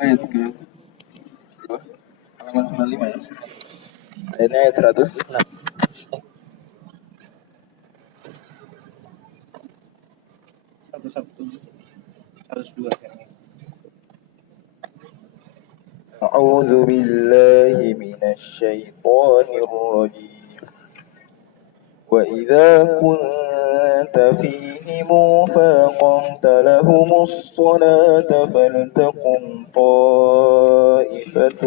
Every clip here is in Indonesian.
Ayat ke halaman 95 ya. Ayatnya ayat 106. أعوذ بالله من الشيطان الرجيم وإذا كنت فيهم فأقمت لهم الصلاة فلتقم طائفة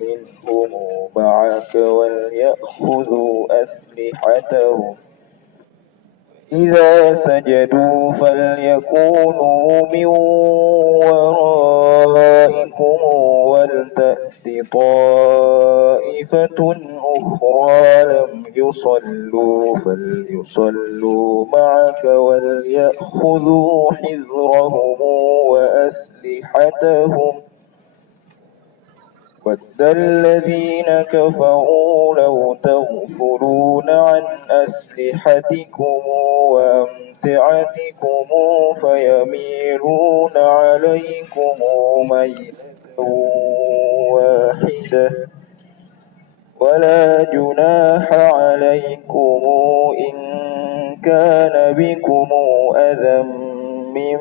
منهم معك وليأخذوا أسلحتهم إذا سجدوا فليكونوا من ورائكم ولتأت طائفة أخرى لم يصلوا فليصلوا معك وليأخذوا حذرهم وأسلحتهم ود الذين كفروا لو تغفلون عن أسلحتكم وأمتعتكم فيميلون عليكم ميلة واحدة ولا جناح عليكم إن كان بكم أذى من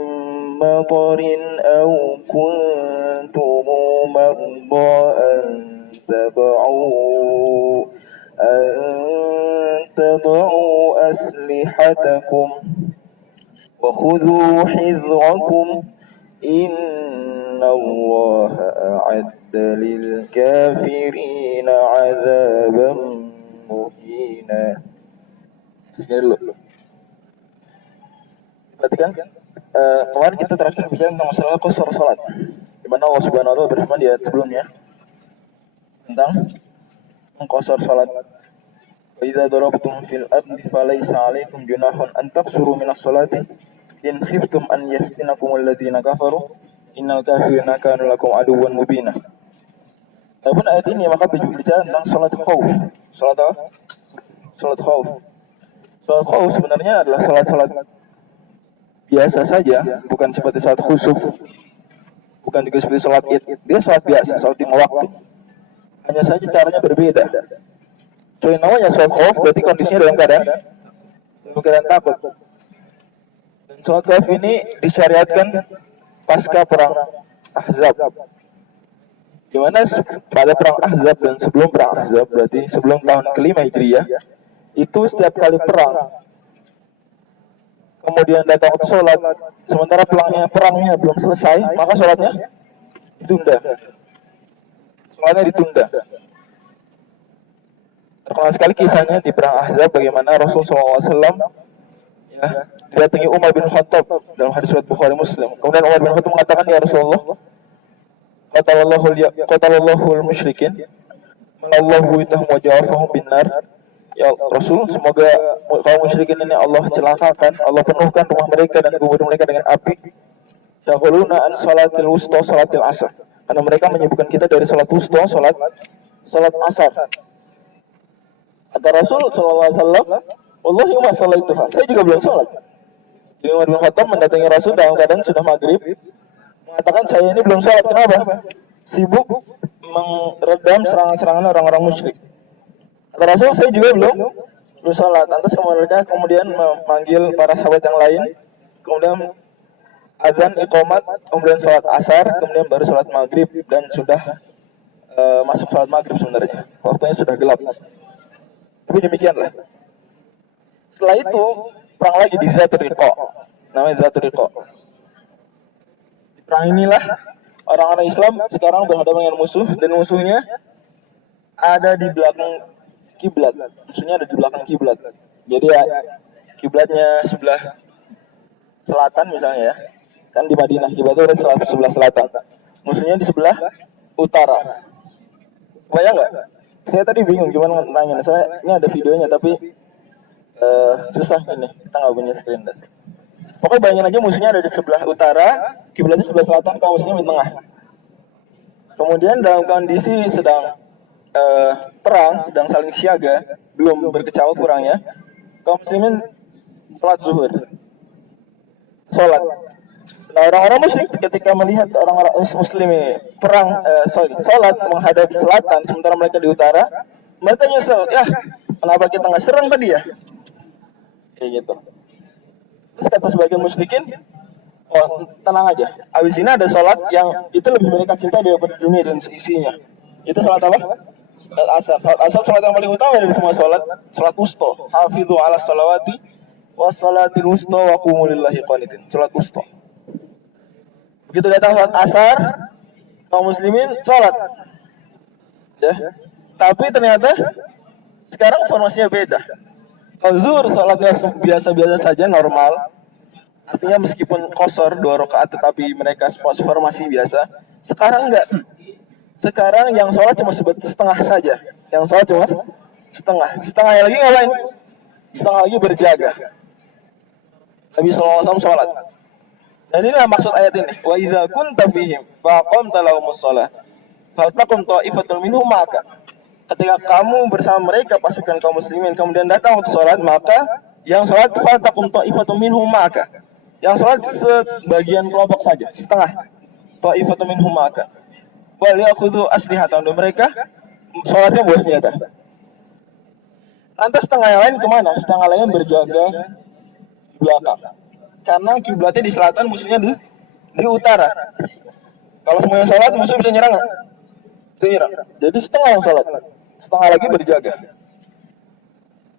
مطر أو كنتم مرضى أن تضعوا أسلحتكم وخذوا حذركم إن الله أعد للكافرين عذابا مهينا. Perhatikan, kemarin kita terakhir bicara tentang masalah qasar salat, di mana Allah Subhanahu wa taala berfirman di ayat sebelumnya tentang mengqasar salat. Wa idza darabtum fil ardi falaysa 'alaikum junahun an taqsuru minas salati in khiftum an yaftinakum alladziina kafaru innal kafirina kanu lakum aduwwan mubina. Adapun ayat ini maka berbicara tentang salat khauf. Salat apa? Salat khauf. Salat khauf sebenarnya adalah salat-salat biasa saja, bukan seperti salat khusuf, bukan juga seperti salat id. Dia salat biasa, salat lima waktu. Hanya saja caranya berbeda. So yang namanya salat khauf berarti kondisinya dalam keadaan takut. Dan salat khauf ini disyariatkan pasca perang Ahzab. Di mana pada perang Ahzab dan sebelum perang Ahzab, berarti sebelum tahun ke-5 Hijriah, itu setiap kali perang kemudian datang waktu sholat, sementara perangnya belum selesai, maka sholatnya ditunda. Sholatnya ditunda. Terkenal sekali kisahnya di perang Ahzab bagaimana Rasulullah SAW didatangi Umar bin Khattab dalam hadis riwayat Bukhari Muslim. Kemudian Umar bin Khattab mengatakan, ya Rasulullah, qatalallahu al-musyrikin malallahu itahum wa jawafahum binnar. Ya Rasul, semoga kaum musyrikin ini Allah celakakan, Allah penuhkan rumah mereka dan kubur mereka dengan api. Yaquluna an salatil wusta salatil asar. Karena mereka menyebutkan kita dari salat wusta, salat asar. Kata Rasul sallallahu alaihi wasallam, "Wallahi ma salaituha." Saya juga belum salat. Jadi Umar bin Khattab mendatangi Rasul dalam keadaan sudah maghrib, mengatakan saya ini belum salat. Kenapa? Sibuk meredam serangan-serangan orang-orang musyrik. Kata Rasul, saya juga belum salat. Lantas mereka kemudian memanggil para sahabat yang lain, kemudian azan, iqamat, kemudian salat asar, kemudian baru salat maghrib, dan sudah masuk salat maghrib sebenarnya. Waktunya sudah gelap. Tapi demikianlah. Setelah itu perang lagi di Zatul Riqa, namanya Zatul Riqa. Di perang inilah orang-orang Islam sekarang berhadapan dengan musuh, dan musuhnya ada di belakang kiblat. Musuhnya ada di belakang kiblat. Jadi ya, kiblatnya sebelah selatan misalnya ya. Kan di Madinah kiblatnya ada sebelah selatan. Musuhnya di sebelah utara. Bayang nggak? Saya tadi bingung gimana nanya. Soalnya ini ada videonya tapi susah ini. Kita nggak punya screen. Pokoknya bayangin aja musuhnya ada di sebelah utara, kiblatnya sebelah selatan, kaum muslimin di tengah. Kemudian dalam kondisi sedang perang, sedang saling siaga, belum berkecamuk perangnya, kaum muslimin sholat zuhur. Nah, orang-orang musyrik ketika melihat orang-orang muslim ini sholat menghadap selatan sementara mereka di utara, mereka nyesel, ya kenapa kita nggak serang tadi ya? Kayak gitu. Terus kata sebagian musyrikin, oh tenang aja, abis ini ada sholat yang itu lebih mereka cinta daripada dunia dan seisinya. Itu sholat apa? Sholat asar. Sholat asar sholat yang paling utama dari semua sholat. Sholat wusta. Hafidhu ala salawati wassalatil wusta wa qumu lillahi qanitin. Sholat wusta. Begitu datang sholat asar, kaum muslimin sholat. Ya. Tapi ternyata sekarang formasinya beda. Kalau zuhur sholatnya biasa-biasa saja, normal. Artinya meskipun qashar 2 rakaat tetapi mereka formasi biasa. Sekarang enggak. Sekarang yang sholat cuma setengah saja. Yang sholat cuma setengah. Setengahnya lagi ngapain? Setengah lagi berjaga. Nabi SAW sholat. Dan inilah maksud ayat ini. Wa idza kunta fihim faqamta lahumus shalah faltaqum ta'ifatun minhum maka. Ketika kamu bersama mereka pasukan kaum muslimin kemudian datang waktu sholat, maka yang sholat faltaqum ta'ifatun minhum maka. Yang sholat sebagian kelompok saja, setengah. Ta'ifatun minhum maka. Wal yakhudhu aslihatan, dan mereka sholatnya bawa senjata. Lantas setengah yang lain kemana? Setengah lain berjaga di belakang. Karena kiblatnya di selatan, musuhnya di utara. Kalau semuanya sholat, musuh bisa nyerang nggak? Bisa nyerang. Jadi setengah yang sholat, setengah lagi berjaga.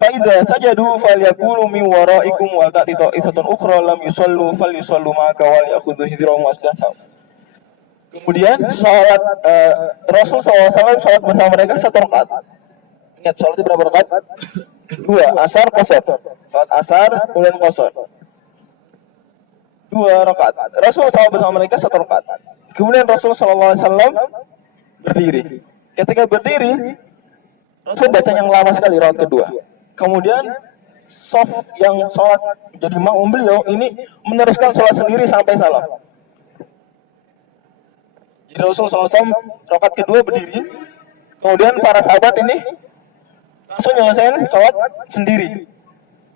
Faidha sajadu falyakunu min waraikum wa ta'ti ta'ifatun ukhra lam yusallu falyusallu ma'aka wal yakhudhu hidhrahum wa aslihatahum. Kemudian sholat Rasul SAW sholat bersama mereka 1 rakaat. Ingat sholatnya berapa rakaat? 2, asar, qashar. Sholat asar, kemudian qashar. 2 rakaat. Rasul sholat bersama mereka 1 rakaat. Kemudian Rasul SAW berdiri. Ketika berdiri, Rasul baca yang lama sekali rakaat kedua. Kemudian soft yang sholat jadi makmum beliau ini meneruskan sholat sendiri sampai salam. Jadi Rasul SAW rakaat kedua berdiri, kemudian para sahabat ini langsung nyelesain sholat sendiri.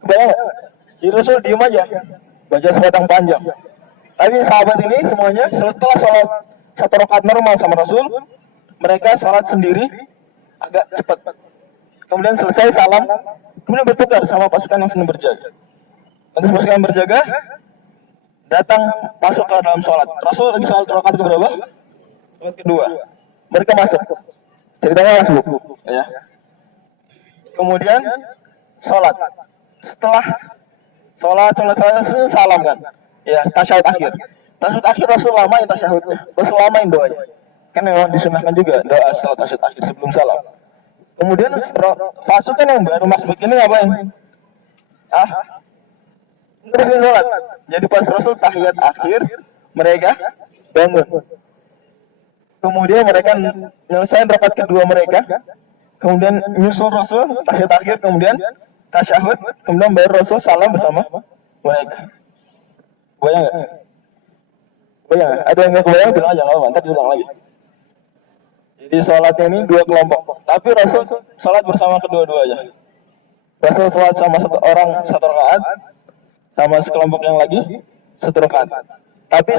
Kebayang nggak? Jadi Rasul diem aja, baca sebatang panjang. Tapi sahabat ini semuanya setelah sholat 1 rakaat normal sama Rasul, mereka sholat sendiri agak cepat. Kemudian selesai salam, kemudian bertukar sama pasukan yang sedang berjaga. Nanti pasukan yang berjaga datang masuk ke dalam sholat. Rasul lagi sholat rakaat keberapa? Rakaat kedua. Mereka masuk. Ceritanya masuk. Ya. Kemudian sholat. Setelah sholat salam kan. Ya, tasyahud akhir. Tasyahud akhir Rasul lamain tasyahudnya. Rasul lamain doanya. Kan memang disunahkan juga doa setelah tasyahud akhir sebelum salam. Kemudian pasukan yang baru masuk ini ngapain? Terusin sholat. Jadi pas Rasul tahiyat akhir, mereka bangun. Kemudian mereka nyelesain rakaat kedua mereka. Kemudian nyusul Rasul tahiyat akhir, kemudian tasyahud, kemudian baru Rasul salam bersama mereka. Bayang nggak? Bayang nggak? Ada yang nggak kebayang bilang aja nggak apa-apa, ntar diulang lagi. Jadi sholatnya ini 2 kelompok, tapi Rasul sholat bersama kedua-duanya. Rasul sholat sama 1 orang 1 rakaat, sama sekelompok yang lagi 1 rakaat. Tapi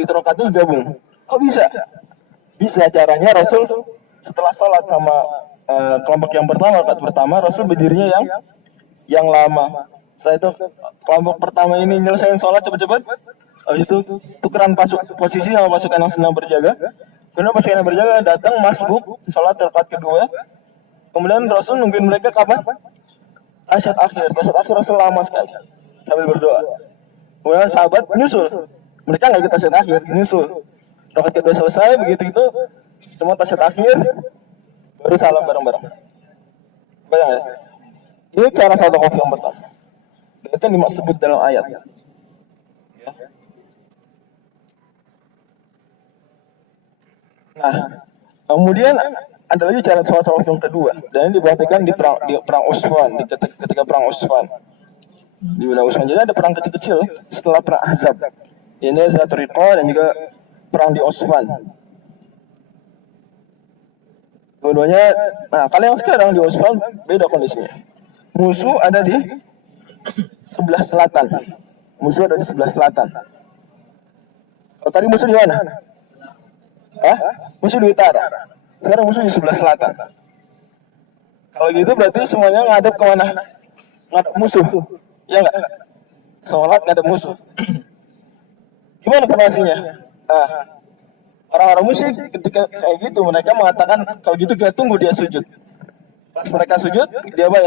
itu rakaatnya digabung. Kok bisa? Bisa, caranya Rasul setelah sholat sama kelompok yang pertama, rakaat pertama, Rasul berdirinya yang lama. Setelah itu kelompok pertama ini nyelesain sholat cepat-cepat, habis itu tukeran posisi sama pasukan yang sedang berjaga. Kemudian pasukan yang berjaga datang masbuk sholat rakaat kedua. Kemudian Rasul nungguin mereka kapan? Tasyahud akhir. Tasyahud akhir Rasul lama sekali sambil berdoa. Kemudian sahabat nyusul. Mereka nggak ikut tasyahud akhir, nyusul. Rakaat kedua selesai, begitu itu semua tasyahud akhir, baru salam bareng-bareng. Bayang ya? Ini cara sholat khawf yang pertama. Dan itu dimaksud dalam ayat. Ya. Nah, kemudian ada lagi cara sholat khawf yang kedua, dan ini dipraktikkan di perang Usfan, ketika perang Usfan. Di wilayah Usfan, jadi ada perang kecil-kecil setelah perang Ahzab. Ini satu Riqa dan juga perang di Usfan. Dua-duanya, nah kalau yang sekarang di Usfan beda kondisinya. Musuh ada di sebelah selatan. Musuh ada di sebelah selatan. Kalau tadi musuh di mana? Hah? Musuh di utara. Sekarang musuh di sebelah selatan. Kalau gitu berarti semuanya ngadep ke mana? Ngadep musuh. Ya enggak? Sholat ngadep musuh. Gimana formasinya? Nah, orang-orang musyrik ketika kayak gitu mereka mengatakan kalau gitu kita tunggu dia sujud. Pas mereka sujud, dia apain?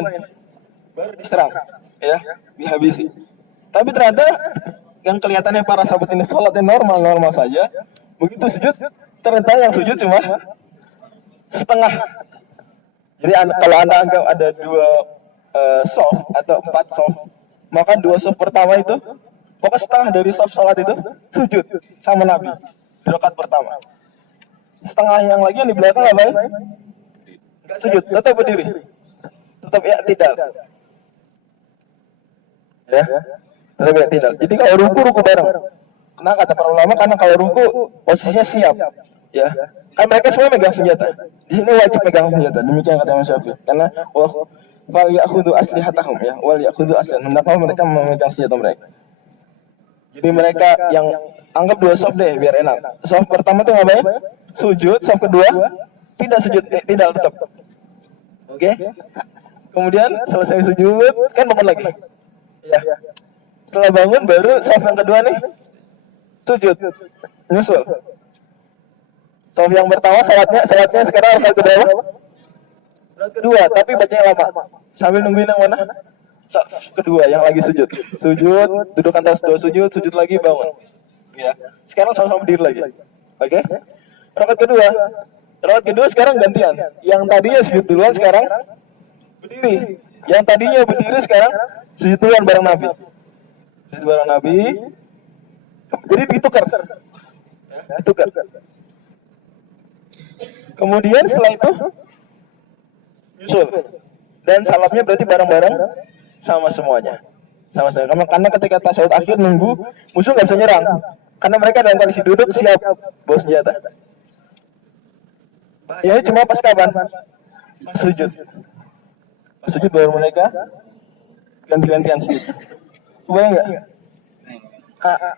Baru diserang, ya, dihabisi. Tapi ternyata yang kelihatannya para sahabat ini sholatnya normal-normal saja. Begitu sujud, ternyata yang sujud cuma setengah. Jadi kalau anda anggap ada dua soft atau 4 soft, maka 2 soft pertama itu pokoknya setengah dari soft sholat itu sujud sama Nabi di rakaat pertama. Setengah yang lagi yang di belakang apa? Enggak sujud, tetap berdiri. Tetap ya tidak. Ya. Tetap ya tidak. Jadi kalau ruku bareng. Karena kata para ulama karena kalau ruku posisinya siap. Ya. Kan mereka semua megang senjata. Di sini wajib megang senjata. Demikian kata Imam Syafi'i. Karena wal ya'khudhu aslihatahum ya. Wal ya'khudhu aslihatahum. Hendaklah mereka memegang senjata mereka. Jadi mereka yang anggap 2 soft deh biar enak. Soft pertama tuh ngapain? Sujud, soft kedua tidak sujud, tidak tetap. Oke? Kemudian selesai sujud kan bangun lagi. Ya. Setelah bangun baru soft yang kedua nih sujud. Nyusul. Soft yang pertama salatnya sekarang rakaat kedua. Rakaat kedua, tapi bacanya lama. Sambil nungguin yang mana? Kedua yang lagi sujud, duduk atas 2 sujud lagi bangun. Ya, sekarang sama-sama berdiri lagi. Oke? Rakaat kedua sekarang gantian. Yang tadinya sujud duluan sekarang berdiri. Yang tadinya berdiri sekarang sujud duluan bareng Nabi. Sujud bareng Nabi. Jadi ditukar. Ya, ditukar. Kemudian setelah itu nyusul. Dan salamnya berarti bareng-bareng sama semuanya. Karena ketika tasyahud akhir nunggu musuh nggak bisa nyerang. Karena mereka dalam kondisi duduk siap bawa senjata. Ya cuma pas kapan? Pas sujud. Pas sujud baru mereka ganti-gantian sujud. Kebayang nggak?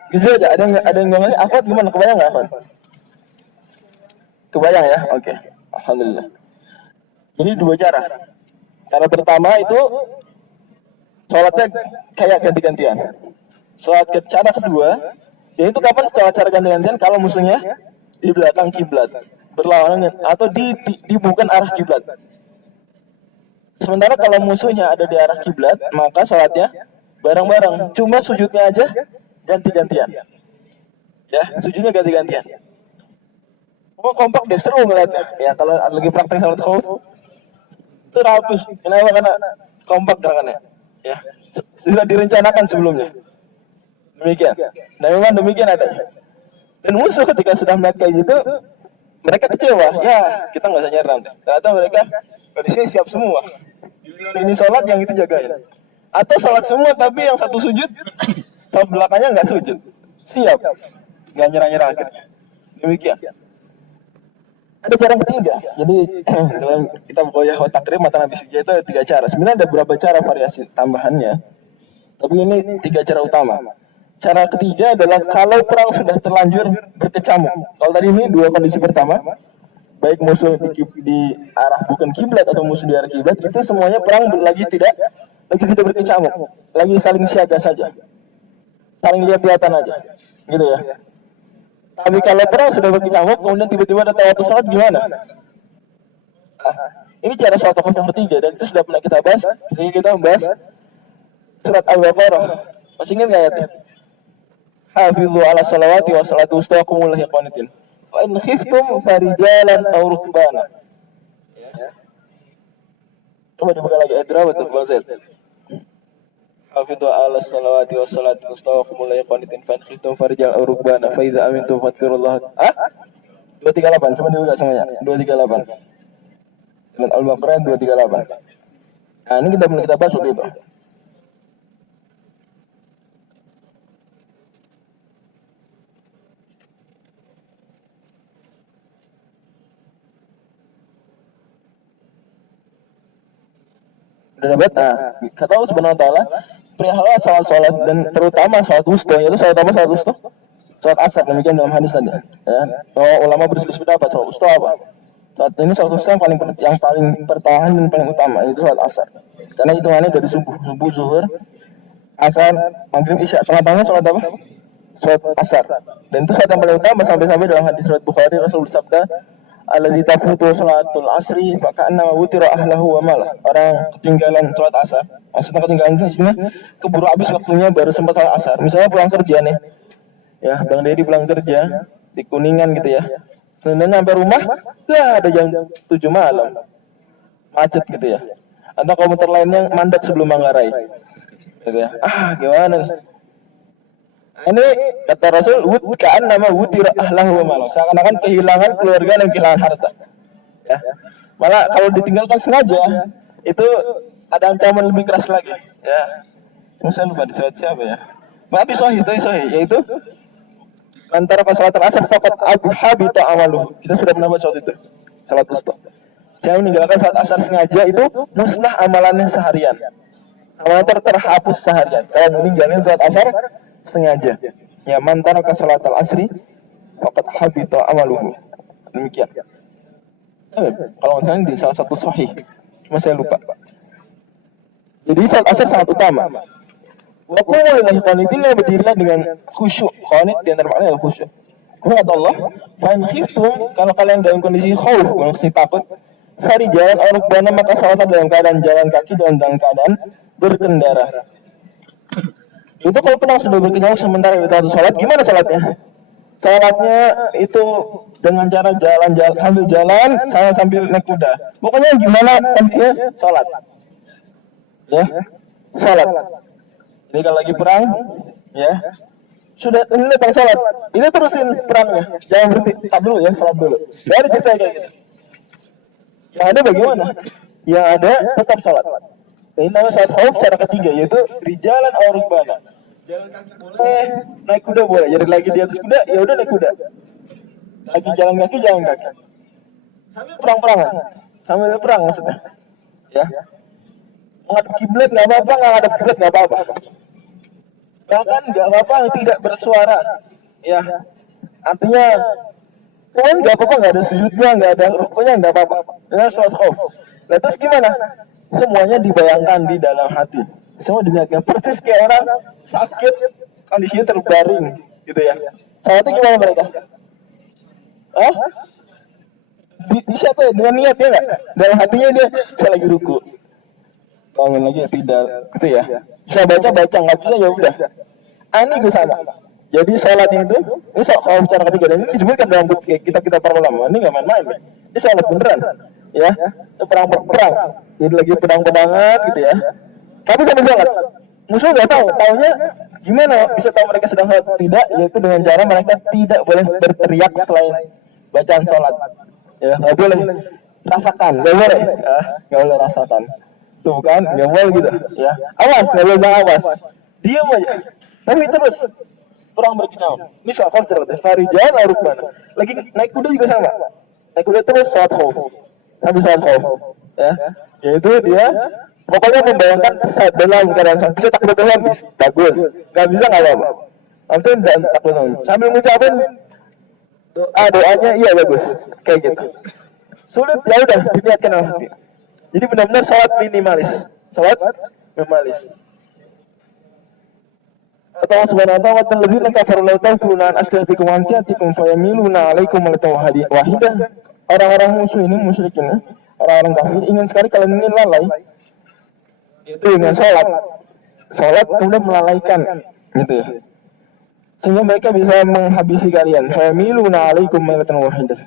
Gitu aja. Ada yang ngomongnya akhwat gimana? Kebayang nggak akhwat? Kebayang ya? Oke. Alhamdulillah. Ini 2 cara. Cara pertama itu sholatnya kayak ganti-gantian. Cara kedua, ya itu kapan cara ganti-gantian kalau musuhnya di belakang kiblat, berlawanan atau di bukan arah kiblat. Sementara kalau musuhnya ada di arah kiblat, maka sholatnya bareng-bareng. Cuma sujudnya aja ganti-gantian. Ya, sujudnya ganti-gantian. Oh kompak deh, seru ngeliatnya. Ya kalau lagi praktek sholat khawf itu rapi. Kenapa? Karena kompak gerakannya. Ya, sudah direncanakan sebelumnya. Demikian. Dan memang demikian adanya. Dan musuh ketika sudah melihat kayak gitu, mereka kecewa. Ya, kita nggak usah nyerang. Ternyata mereka kondisinya siap semua. Ini sholat yang itu jagain. Atau sholat semua tapi yang satu sujud, sholat belakangnya nggak sujud. Siap. Nggak nyerang-nyerang akhirnya. Demikian. Ada cara ketiga. Jadi dalam kitab Goyah wa Takrim mata Nabi Sijah itu ada 3 cara. Sebenarnya ada beberapa cara variasi tambahannya. Tapi ini 3 cara utama. Cara ketiga adalah kalau perang sudah terlanjur berkecamuk. Kalau tadi ini 2 kondisi pertama, baik musuh di arah bukan kiblat atau musuh di arah kiblat, itu semuanya perang lagi tidak berkecamuk, lagi saling siaga saja, saling lihat-lihatan aja, gitu ya. Tapi kalau perang sudah berkecamuk, kemudian tiba-tiba ada tawatur sholat gimana? Ini cara sholat khawf yang ketiga dan itu sudah pernah kita bahas ketika kita membahas surat Al-Baqarah. Masih ingat nggak ayatnya? Hafidhu ala salawati wa salatu wusta qumul lahi qanitin. Fa in khiftum farijalan aw rukbana. Coba dibuka lagi ayat berapa tuh Bang Zaid? Hafidhu ala salawati wa salatu wusta qumul lahi qanitin fa in khiftum farijalan aw rukbana fa idza amintum fadhkurullah. 238 coba dibuka semuanya. 238. Surat Al-Baqarah 238. Nah, ini kita bahas waktu itu. Udah dapat? Kata Allah Subhanahu wa taala, perihal sholat dan terutama sholat wusta, yaitu sholat apa sholat wusta? sholat asar, demikian dalam hadis tadi. Ya, bahwa ulama berselisih pendapat sholat wusta apa. Saat ini sholat wusta yang paling bertahan dan paling utama itu sholat asar. Karena hitungannya dari subuh zuhur, asar, maghrib, isya. Tengah-tengahnya sholat apa? Sholat asar. Dan itu sholat yang paling utama sampai-sampai dalam hadis riwayat Bukhari Rasul bersabda, alladzi tafutu sholatul asri fa ka'anna wutira ahlahu wa malah. Orang ketinggalan sholat asar. Maksudnya ketinggalan itu isinya keburu habis waktunya baru sempat sholat asar. Misalnya pulang kerja nih. Ya, Bang Dedi pulang kerja di Kuningan gitu ya. Kemudian sampai rumah, ya ada jam 7 malam. Macet gitu ya. Atau komuter lainnya mandat sebelum Manggarai. Gitu ya. Gimana nih? Ini kata Rasul, wutkaan nama wutir ahlahu wa malah. Seakan-akan kehilangan keluarga dan kehilangan harta. Ya. Malah kalau ditinggalkan sengaja, itu ada ancaman lebih keras lagi. Ya. Saya lupa di surat siapa ya. Tapi sahih, yaitu antara salat asar faqat habita amalu. Kita sudah pernah bahas soal itu. Salat wusta. Saya meninggalkan salat asar sengaja itu musnah amalannya seharian. Amalan terhapus seharian. Kalau meninggalin salat asar sengaja. Ya, mantara ka salat al-asri faqad habita amaluhu. Demikian. Kalau misalnya di salah satu sahih, cuma saya lupa. Jadi salat asar sangat utama. Wa qumu lillahi qanitin, berdirilah dengan khusyuk. Qanit di antara maknanya khusyuk. Kata Allah, fa in khiftum, kalau kalian dalam kondisi khauf, kondisi takut, fari jalan rukbana, maka salat dalam keadaan jalan kaki dan dalam keadaan berkendara. Itu kalau pernah sudah berkendara sementara di waktu salat, gimana salatnya? Salatnya itu dengan cara jalan sambil naik kuda. Pokoknya gimana intinya salat. Ya, salat. Ini kalau lagi perang, ya sudah ini datang salat, ini terusin perangnya, jangan berhenti, tak dulu ya, salat dulu. Dari kita kayak gitu. Yang ada bagaimana? Yang ada tetap salat. Ini namanya salat khauf cara ketiga, yaitu rijalan aw rukbana. Jalan kaki boleh, naik kuda boleh. Jadi lagi di atas kuda, ya udah naik kuda. Lagi jalan kaki. Sambil sambil perang maksudnya. Ya. Menghadap kiblat nggak apa-apa, nggak ngadap kiblat nggak apa-apa. Bahkan nggak apa-apa tidak bersuara, ya. Artinya, Tuhan nggak apa-apa, nggak ada sujudnya, nggak ada rukunya, nggak apa-apa. Dengan sholat khauf. Nah terus gimana? Semuanya dibayangkan di dalam hati. Semua diniatkan. Persis kayak orang sakit, kondisinya terbaring, gitu ya. Sholatnya gimana mereka? Bisa tuh dengan niatnya nggak? Dalam hatinya dia, saya lagi ruku. Bangun lagi tidak, gitu ya. Bisa baca, nggak bisa ya udah. Ini gue sama. Jadi sholatnya itu, ini kalau secara ketiga, dan ini disebutkan dalam kita para ulama. Ini nggak main-main. Ini sholat beneran, ya. Itu perang. Jadi lagi pedang-pedangan, gitu ya. Tapi sambil sholat. Musuh nggak tahu, taunya gimana bisa tahu mereka sedang sholat tidak? Yaitu dengan cara mereka tidak boleh berteriak selain bacaan sholat. Ya, nggak boleh rasakan, nggak boleh, ya, nggak boleh rasakan. Tuh kan, nggak boleh gitu, ya. Awas, nggak boleh awas. Diam aja. Tapi terus kurang berkicau. Misal kau cerita, farijan arukman. Lagi naik kuda juga sama. Naik kuda terus salat khauf. Habis salat khauf, ya. Yaitu dia pokoknya membayangkan saat dalam keadaan bisa takbir habis, bagus. Nggak bisa nggak apa-apa. Nanti dan takbir sambil mengucapkan doanya, iya bagus, kayak gitu. Sulit ya udah diniatkan dalam hati. Jadi benar-benar salat minimalis. Allah Subhanahu wa ta'ala walladzina kafaru la tanfuruna an aslihatikum wa amtiatikum fayamiluna 'alaikum malatan wahidah. Orang-orang musuh ini, musyrikin, orang-orang kafir ingin sekali kalian ini lalai. Itu dengan salat kemudian melalaikan, gitu ya. Sehingga mereka bisa menghabisi kalian. Fayamiluna 'alaikum malatan wahidah.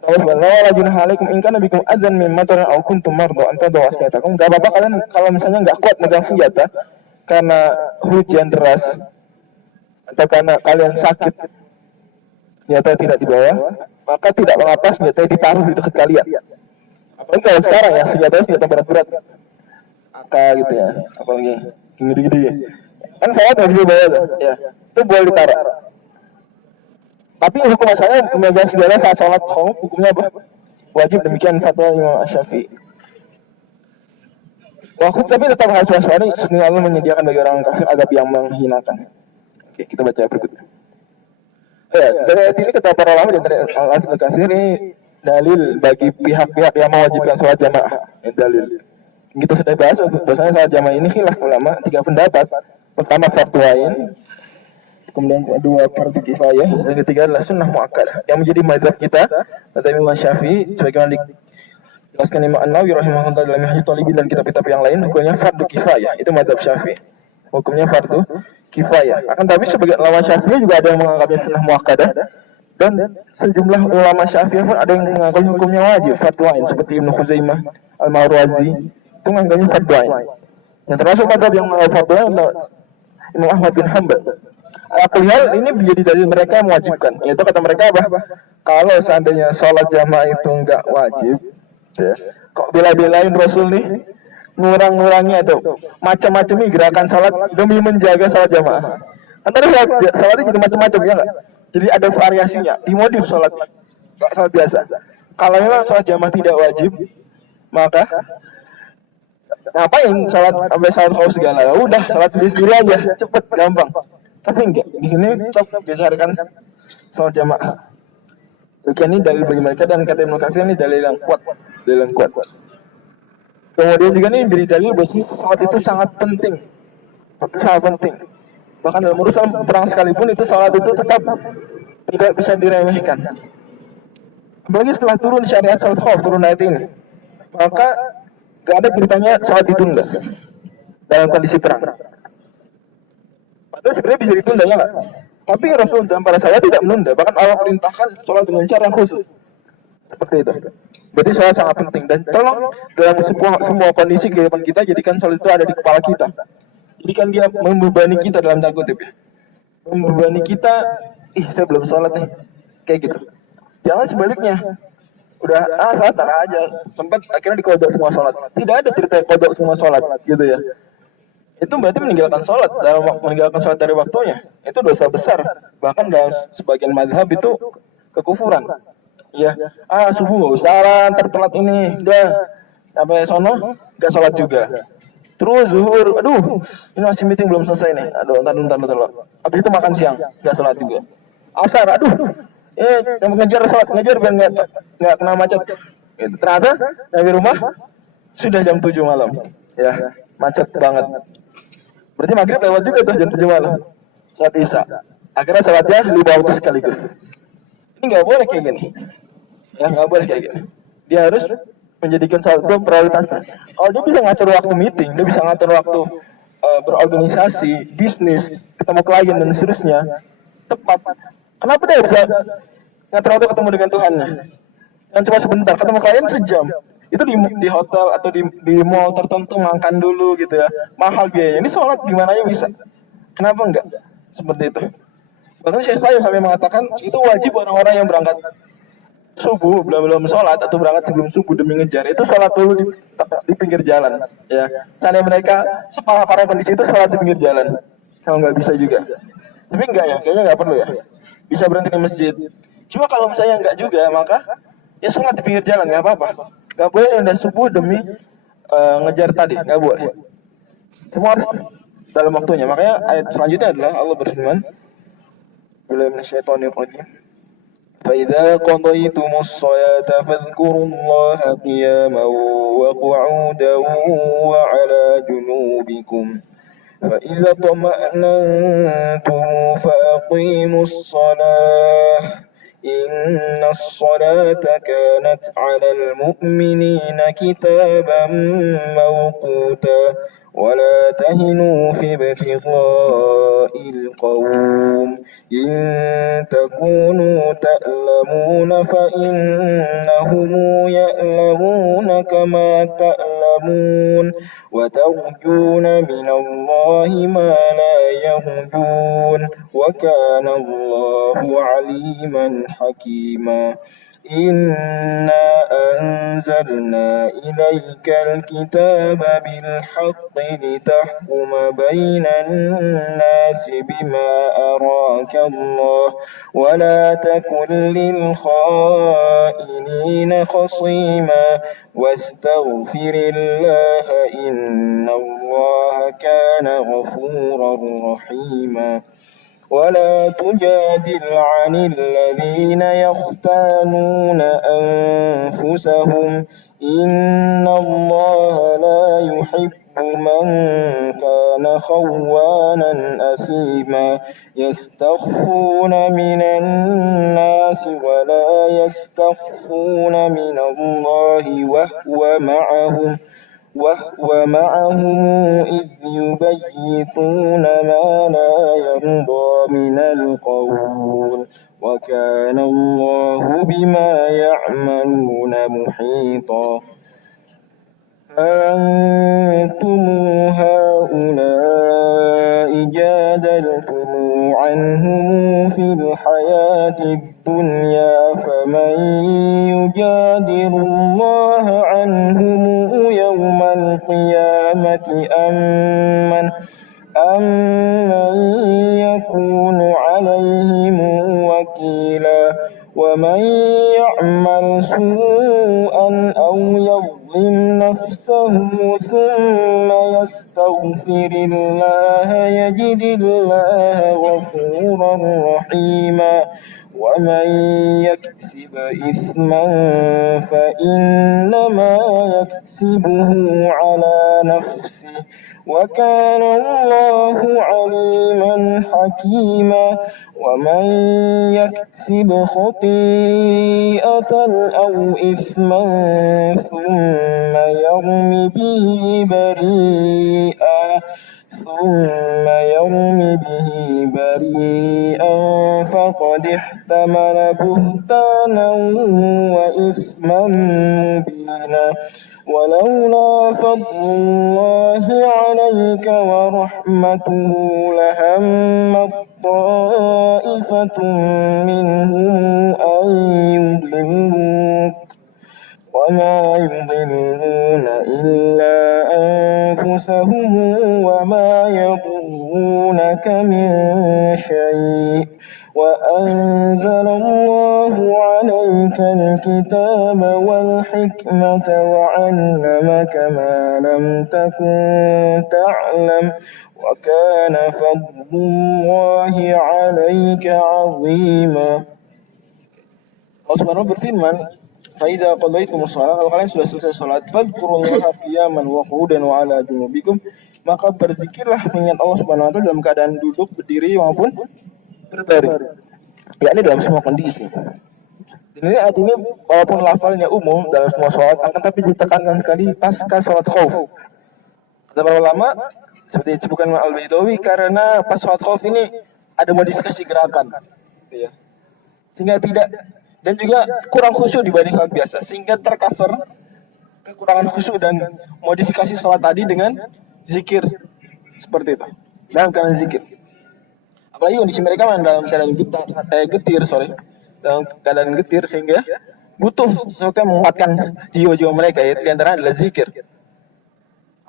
Kata Allah la junah 'alaikum in kana bikum adzan min matarin aw kuntum mardu an tadaw asnatakum. Enggak apa-apa kalian kalau misalnya enggak kuat megang senjata karena hujan deras atau karena kalian sakit, senjata tidak dibawa, maka tidak mengapa senjata ditaruh di dekat kalian. Apalagi kalau sekarang ya senjata berat-berat, AK gitu ya, apalagi gede-gede. Kan saya nggak bisa bawa tuh, ya itu boleh ditaruh. Tapi hukum asalnya memegang senjata saat sholat khauf hukumnya apa? Wajib, demikian fatwa Imam Asy-Syafi'i. Waktu tapi tetap harus waspada, sebenarnya Allah menyediakan bagi orang kafir adab yang menghinakan. Oke, kita baca berikutnya. Ya, dari ayat ini kata para ulama dan Al-Hasan Al-Katsir ini dalil bagi pihak-pihak yang mewajibkan sholat jamaah. Ini dalil. Kita sudah bahas bahwasanya sholat jamaah ini khilaf ulama, tiga pendapat. Pertama fardu ain, kemudian kedua fardu kifayah, dan ketiga adalah sunnah muakkadah. Yang menjadi mazhab kita, kata Imam Syafi'i, sebagaimana dijelaskan Imam An-Nawawi rahimahullah dalam Minhajul Talibin dan kitab-kitab yang lain, hukumnya fardu kifayah. Itu mazhab Syafi'i. Hukumnya fardu kifayah. Akan tapi sebagai ulama Syafi'i juga ada yang menganggapnya sunnah muakkadah, dan sejumlah ulama Syafi'i pun ada yang menganggap hukumnya wajib fardu ain, seperti Ibnu Khuzaimah, Al-Marwazi itu menganggapnya fardu ain. Yang termasuk mazhab yang menganggap fardu ain adalah Imam Ahmad bin Hanbal. Al ini menjadi dalil mereka yang mewajibkan. Yaitu kata mereka apa? Kalau seandainya sholat jamaah itu enggak wajib, ya, kok bela-belain Rasul nih ngurang-ngurangi atau macam-macam nih gerakan sholat demi menjaga sholat jamaah. Antara sholatnya jadi macam-macam ya enggak? Jadi ada variasinya, dimodif sholatnya, enggak sholat biasa. Kalau memang sholat jamaah tidak wajib, maka ngapain sholat sampai sholat kau segala? Udah sholat sendiri aja, cepet, gampang. Tapi enggak, di sini tetap disarankan sholat jamaah. Oke, ini dalil bagi mereka dan kata Ibnu Katsir ini dalil yang kuat, dalil yang kuat. Kemudian juga nih beri dalil bahwa sholat itu sangat penting, itu sangat penting. Bahkan dalam urusan perang sekalipun itu sholat itu tetap tidak bisa diremehkan. Apalagi setelah turun syariat sholat khauf, turun ayat ini, maka gak ada ceritanya sholat ditunda dalam kondisi perang. Padahal sebenarnya bisa ditunda ya nggak? Tapi Rasul dalam para sahabat tidak menunda. Bahkan Allah perintahkan sholat dengan cara yang khusus. Seperti itu. Berarti sholat sangat penting. Dan tolong dalam semua kondisi kehidupan kita, jadikan sholat itu ada di kepala kita. Jadikan dia membebani kita dalam tanda kutip. Membebani kita, saya belum sholat nih. Kayak gitu. Jangan sebaliknya. Udah, sholat tar aja. Sempat akhirnya dikodok semua sholat. Tidak ada cerita kodok semua sholat. Gitu ya. Itu berarti meninggalkan sholat, dalam meninggalkan sholat dari waktunya, itu dosa besar. Bahkan dalam sebagian madhab itu kekufuran. Ya, subuh nggak usah, tertelat ini, udah sampai sono nggak sholat juga. Terus zuhur, aduh, ini masih meeting belum selesai nih, aduh, entar. Habis itu makan siang, nggak sholat juga. Asar, aduh, yang ngejar biar nggak kena macet. Gitu. Ternyata dari rumah sudah jam 7 malam, ya, macet banget. Berarti maghrib lewat juga tuh jam 7 malam. Sholat isya. Akhirnya sholatnya 5 waktu sekaligus. Ini nggak boleh kayak gini. Ya nggak boleh kayak gini. Dia harus menjadikan sholat itu prioritasnya. Kalau dia bisa ngatur waktu meeting, dia bisa ngatur waktu berorganisasi, bisnis, ketemu klien dan seterusnya, tepat. Kenapa dia bisa ngatur waktu ketemu dengan Tuhannya? Yang cuma sebentar, ketemu klien sejam. Itu di hotel atau di mall tertentu makan dulu gitu ya, mahal biayanya. Ini sholat gimana ya bisa? Kenapa enggak seperti itu? Bahkan saya sampai mengatakan itu wajib orang-orang yang berangkat subuh belum sholat atau berangkat sebelum subuh demi ngejar itu sholat dulu di pinggir jalan. Ya, seandainya mereka separah-parah kondisi itu sholat di pinggir jalan. Kalau nggak bisa juga, tapi enggak ya, kayaknya nggak perlu ya. Bisa berhenti di masjid. Cuma kalau misalnya enggak juga, maka ya sholat di pinggir jalan nggak apa-apa. Gak boleh udah subuh demi ngejar tadi, gak boleh. Semua harus dalam waktunya. Makanya ayat selanjutnya adalah Allah berfirman, "Billahi minasyaitonir rajim. Fa idza qadaytumus shalata fadhkurullaha qiyaman wa qu'udan wa 'ala junubikum. Fa idza tama'nantum fa aqimus shalah. إن الصلاة كانت على المؤمنين كتابا موقوتا ولا تهنوا في ابتغاء القوم إن تكونوا تألمون فإنهم يألمون كما تألمون وترجون من الله ما لا يرجون وكان الله عليما حكيما إنا أنزلنا إليك الكتاب بالحق لتحكم بين الناس بما أراك الله ولا تكن للخائنين خصيما واستغفر الله إن الله كان غفورا رحيما. ولا تجادل عن الذين يختانون أنفسهم إن الله لا يحب من كان خوانا أثيما يستخفون من الناس ولا يستخفون من الله وهو معهم إذ يبيتون ما لا يرضى من القول وكان الله بما يعملون محيطا أنتم هؤلاء جادلتم عنهم في الحياة الدنيا فمن يجادل الله عنهم يوم القيامة أمن يكون عليهم وكيلا ومن يعمل سوءا أو يظلم نفسه ثم يستغفر الله يجد الله غفورا رحيما ومن يكسب إثما فإنما يكسبه على نفسه وكان الله عليما حكيما ومن يكسب خطيئة أو إثما ثم يرم به بريئا فقد احتمل بهتانا وإثما مبينا ولولا فضل الله عليك ورحمته لهم طائفة منهم أن يضلوك وما يضلون إلا أنفسهم وما يضرونك من شيء وأنزل الله عليك الكتاب والحكمة وعلمك ما لم تكن تعلم وكان فضل الله عليك عظيما. Allah Subhanahu berfirman, "Faidza qadaytumus shalah," kalau kalian sudah selesai salat, fadhkurullaha qiyaman wa qu'udan wa 'ala junubikum, maka berzikirlah mengingat Allah Subhanahu wa taala dalam keadaan duduk, berdiri maupun berbaring. Yakni dalam semua kondisi. Dan ini ayat ini walaupun lafalnya umum dalam semua sholat, akan tapi ditekankan sekali pasca sholat khauf. Kata para ulama, seperti disebutkan Al-Baidawi, karena pas sholat khauf ini ada modifikasi gerakan, ya. Sehingga tidak, dan juga kurang khusyuk dibanding sholat biasa, sehingga tercover kekurangan khusyuk dan modifikasi sholat tadi dengan zikir seperti itu, dalam keadaan zikir. Apalagi kondisi mereka dalam keadaan dalam keadaan getir, sehingga butuh sesuatu yang menguatkan jiwa-jiwa mereka, yaitu diantara adalah zikir.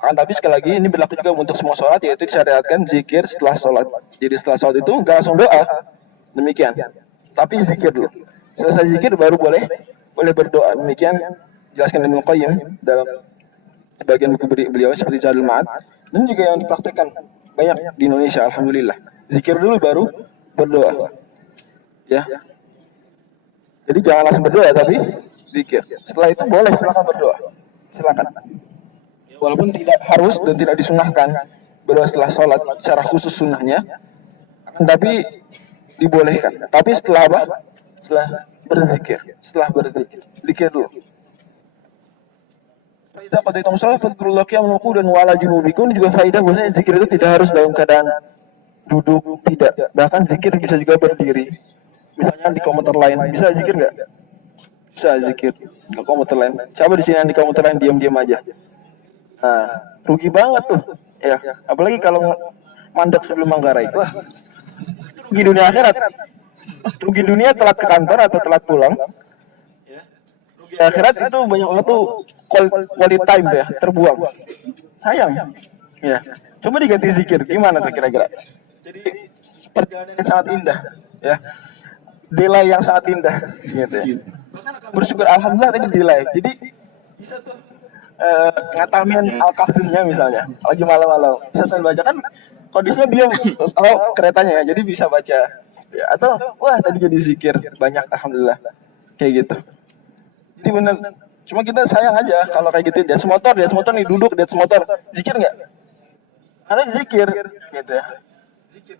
Akan tapi sekali lagi ini berlaku juga untuk semua sholat, yaitu disyariatkan zikir setelah sholat. Jadi setelah sholat itu nggak langsung doa, demikian, tapi zikir dulu. Selesai zikir baru boleh berdoa. Demikian jelaskan Ibnu Qayyim dalam sebagian buku beliau seperti Zadul Ma'ad, dan juga yang dipraktekkan banyak di Indonesia, alhamdulillah. Zikir dulu baru berdoa, ya. Jadi jangan langsung berdoa, tapi zikir. Setelah itu boleh silakan berdoa, silakan. Walaupun tidak harus dan tidak disunahkan berdoa setelah sholat secara khusus sunnahnya, tapi dibolehkan. Tapi setelah apa? Setelah berzikir, zikir dulu. Faidah qadaitum shalah fadhkurullaha qiyaman wa qu'udan wa 'ala junubikum, juga faidah bahwasanya zikir itu tidak harus dalam keadaan duduk, tidak. Bahkan zikir bisa juga berdiri. Misalnya di komuter lain, bisa zikir nggak? Bisa zikir di komuter lain. Coba di sini yang di komuter lain diam-diam aja. Nah, rugi banget tuh, ya. Apalagi kalau mandek sebelum Manggarai. Wah, itu rugi dunia akhirat. Rugi dunia telat ke kantor atau telat pulang. Rugi akhirat itu banyak orang tuh quality time ya, terbuang. Sayang. Ya. Coba diganti zikir, gimana tuh kira-kira? Jadi perjalanan yang sangat indah, ya. Delay yang sangat indah, gitu ya. Bahkan akan bersyukur, alhamdulillah tadi delay. Jadi bisa tuh ngatamin al-kahfinya misalnya, lagi malam-malam. Bisa saya baca kan kondisinya diam. Terus keretanya ya, jadi bisa baca. Ya, atau wah tadi jadi zikir banyak, alhamdulillah. Kayak gitu. Jadi bener. Cuma kita sayang aja kalau kayak gitu di atas motor nih duduk di atas motor, zikir nggak? Karena zikir, gitu ya.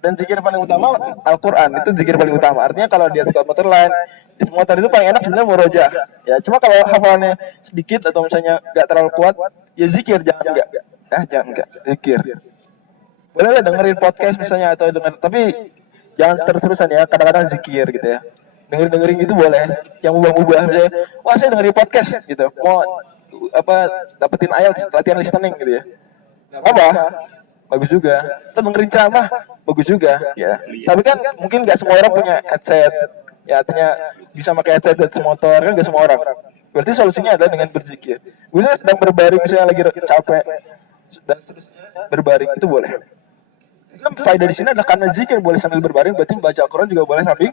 Dan zikir paling utama Al-Quran, itu zikir paling utama. Artinya kalau di atas motor lain, di motor itu paling enak sebenarnya murojaah. Ya, cuma kalau hafalannya sedikit atau misalnya nggak terlalu kuat, ya zikir jangan enggak. Jangan enggak, zikir. Boleh lah dengerin podcast misalnya atau denger, tapi jangan terus-terusan ya. Kadang-kadang zikir gitu ya. Dengerin gitu boleh. Yang ubah-ubah misalnya, wah saya dengerin podcast gitu. Mau dapetin IELTS, latihan listening gitu ya. Gak apa, bagus juga. Kita dengerin ceramah, bagus juga ya. Tapi kan mungkin nggak semua orang punya headset. Ya artinya bisa pakai headset di motor kan nggak semua orang. Berarti solusinya adalah dengan berzikir. Misalnya sedang berbaring misalnya lagi capek dan seterusnya berbaring itu boleh. Kan faedah di sini adalah karena zikir boleh sambil berbaring, berarti membaca Al-Quran juga boleh sambil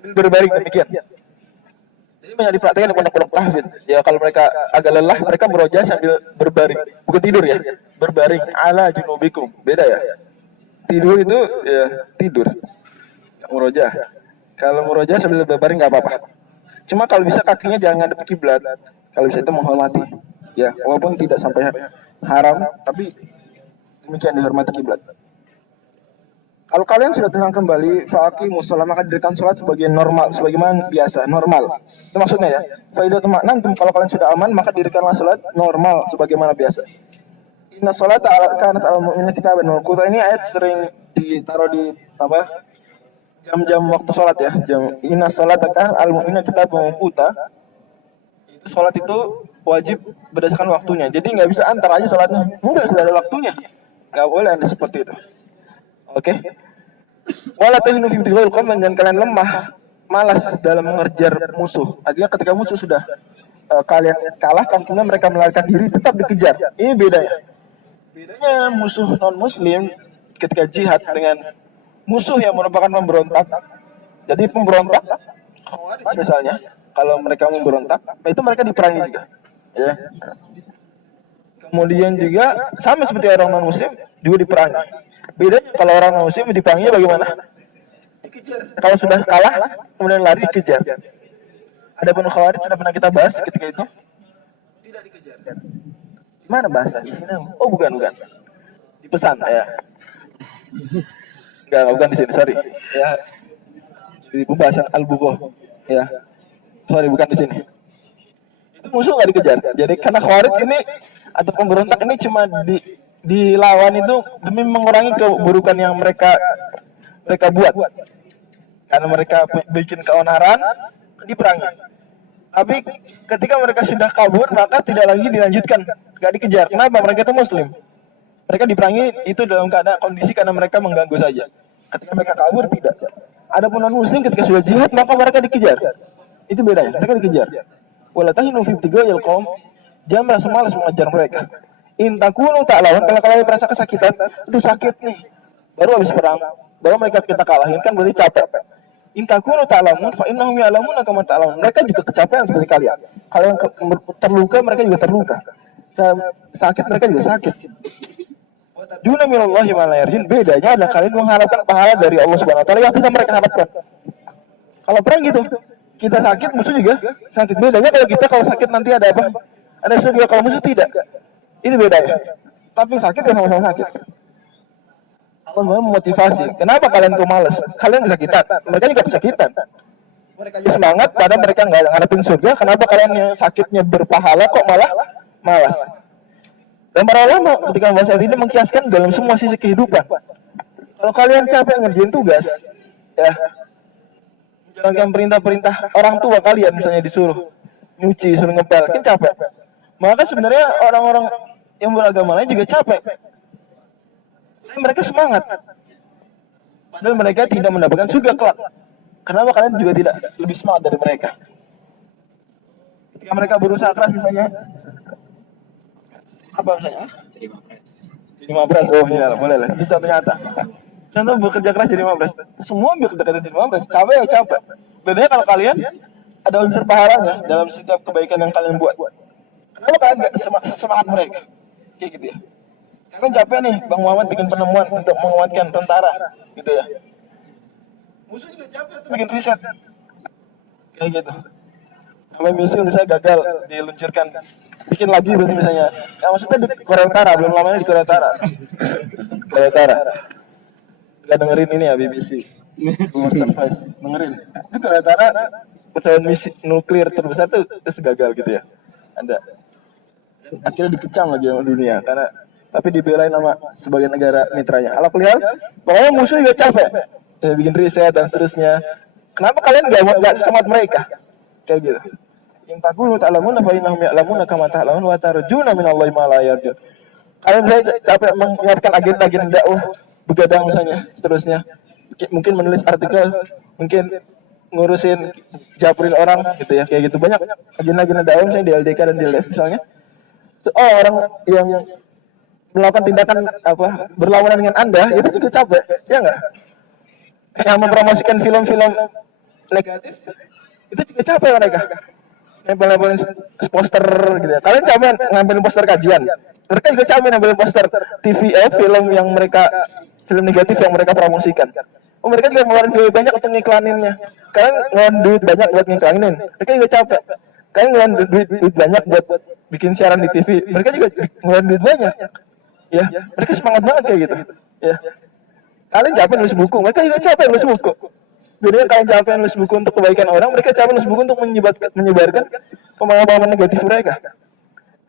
berbaring, demikian. Jadi banyak diperhatikan di pondok-pondok tahfidz. Ya kalau mereka agak lelah, mereka meroja sambil berbaring, bukan tidur ya, berbaring. Ala junubikum, beda ya. Tidur itu ya tidur. Muroja. Kalau muroja sambil berbaring nggak apa-apa. Cuma kalau bisa kakinya jangan ngadep kiblat. Kalau bisa itu menghormati. Ya, walaupun tidak sampai haram, tapi demikian dihormati kiblat. Kalau kalian sudah tenang kembali, fa'aqimus shalah, maka dirikan sholat sebagai normal, sebagaimana biasa, normal. Itu maksudnya ya. Fa idza tuma'nantum, kalau kalian sudah aman, maka dirikanlah sholat normal sebagaimana biasa. Inna sholata kanat 'alal mu'minina kitaban mawquta. Ini ayat sering ditaruh di jam-jam waktu sholat ya. Inna sholata kanat 'alal mu'minina kitaban mawquta. Itu sholat itu wajib berdasarkan waktunya. Jadi nggak bisa antar aja sholatnya. Enggak, sudah ada waktunya. Nggak boleh Anda seperti itu. Oke. Wala tahinu fi ibtigha'il qawm, dan kalian lemah, malas dalam mengejar musuh. Artinya ketika musuh sudah kalian kalahkan, kemudian mereka melarikan diri, tetap dikejar. Ini bedanya. Bedanya musuh non muslim ketika jihad dengan musuh yang merupakan pemberontak. Jadi pemberontak Khawarij misalnya, kalau mereka memberontak, itu mereka diperangi juga. Ya. Kemudian juga sama seperti orang non muslim juga diperangi. Bedanya kalau orang muslim dipanggil bagaimana? Dikejar. Kalau sudah kalah, kemudian lari dikejar. Adapun Khawarij sudah pernah kita bahas ketika itu. Tidak dikejar. Di mana bahasa di sini? Oh bukan. Di pesan ya. Enggak, bukan di sini, sorry. Ya. Di pembahasan Al-Bughath. Ya. Sorry, bukan di sini. Itu musuh nggak dikejar. Jadi karena Khawarij ini atau pemberontak ini cuma dilawan itu demi mengurangi keburukan yang mereka buat, karena mereka bikin keonaran, diperangi. Tapi ketika mereka sudah kabur, maka tidak lagi dilanjutkan, nggak dikejar. Kenapa? Mereka itu muslim. Mereka diperangi itu dalam keadaan kondisi karena mereka mengganggu saja. Ketika mereka kabur, tidak. Adapun non muslim ketika sudah jihad, maka mereka dikejar. Itu bedanya, mereka dikejar. Wala tahinu fi ibtigha'il qawm, jangan merasa malas mengejar mereka. Intakunu tak lawan, kalau kalian merasa kesakitan, aduh sakit nih, baru habis perang, baru mereka kita kalahin, kan berarti capek. Intakunu tak lawan, fa innahum ya'lamun kama ta'lamun. Mereka juga kecapean seperti kalian. Kalian terluka, mereka juga terluka. Sakit, mereka juga sakit. Juna minallahi ma la yarjun. Bedanya adalah kalian mengharapkan pahala dari Allah Subhanahu wa taala yang tidak mereka harapkan. Kalau perang gitu, kita sakit, musuh juga sakit. Bedanya kalau sakit nanti ada apa? Ada surga, kalau musuh tidak. Ini bedanya. Tapi sakit ya sama-sama sakit. Allah SWT memotivasi. Kenapa kalian tuh malas? Kalian kesakitan. Mereka juga kesakitan. Mereka semangat, padahal mereka nggak ngarepin surga. Kenapa kalian yang sakitnya berpahala kok malah malas? Dan para ulama ketika membahas ayat ini mengkiaskan dalam semua sisi kehidupan. Kalau kalian capek ngerjain tugas, ya menjalankan perintah-perintah orang tua kalian, misalnya disuruh nyuci, suruh ngepel, kan capek. Maka sebenarnya orang-orang yang beragama lain juga capek. Tapi mereka semangat. Padahal mereka tidak mendapatkan surga kelak. Kenapa kalian juga tidak lebih semangat dari mereka? Ketika mereka berusaha keras misalnya, apa misalnya? Jadi mapres. Oh iya, boleh lah. Itu contoh nyata. Contoh bekerja keras jadi mapres. Semua bekerja keras jadi mapres. Capek ya capek. Bedanya kalau kalian ada unsur pahalanya dalam setiap kebaikan yang kalian buat. Kenapa kalian nggak semangat mereka? Kayak gitu ya. Kalian capek nih Bang Muhammad bikin penemuan untuk menguatkan tentara gitu ya. Musuh juga capek tuh bikin riset kayak gitu. Sampai misi saya gagal diluncurkan, bikin lagi berarti misalnya. Ya maksudnya di Korea Utara, belum lamanya di Korea Utara. Korea Utara. Gak dengerin ini ya BBC. Global Surprise, dengerin. Itu Korea Utara pesawat misi nuklir terbesar tuh terus gagal gitu ya. Ada. Akhirnya dikecam lagi sama dunia karena tapi dibelain sama sebagai negara mitranya. Ala kulihal, pokoknya musuh juga capek. Ya, bikin riset dan seterusnya. Kenapa kalian nggak sesemat mereka? Kayak gitu. In takunu ta'lamuna fa innahum ya'lamuna kama ta'lamun wa tarjuna minallahi ma la yarjun. Kalian saya capek menyiapkan agenda-agenda dakwah begadang misalnya, seterusnya. Mungkin menulis artikel, mungkin ngurusin japrin orang gitu ya, kayak gitu. Banyak agenda-agenda dakwah misalnya di LDK dan di LDF misalnya. Oh, orang yang melakukan tindakan berlawanan dengan Anda itu juga capek, ya enggak? Yang mempromosikan film-film negatif itu juga capek mereka. Nempel-nempelin poster gitu ya. Kalian capek ngambilin poster kajian. Mereka juga capek ngambilin poster TV film yang mereka film negatif yang mereka promosikan. Oh, mereka juga ngeluarin duit banyak untuk ngiklaninnya. Kalian ngeluarin duit banyak buat ngiklanin. Mereka juga capek. Kalian ngeluarin duit banyak buat bikin siaran di TV. Mereka juga ngeluarin duit banyak. Ya, mereka semangat banget kayak gitu. Ya. Kalian capek nulis buku, mereka juga capek nulis buku. Bedanya kalian capek nulis buku untuk kebaikan orang, mereka capek nulis buku untuk menyebarkan pemahaman negatif mereka.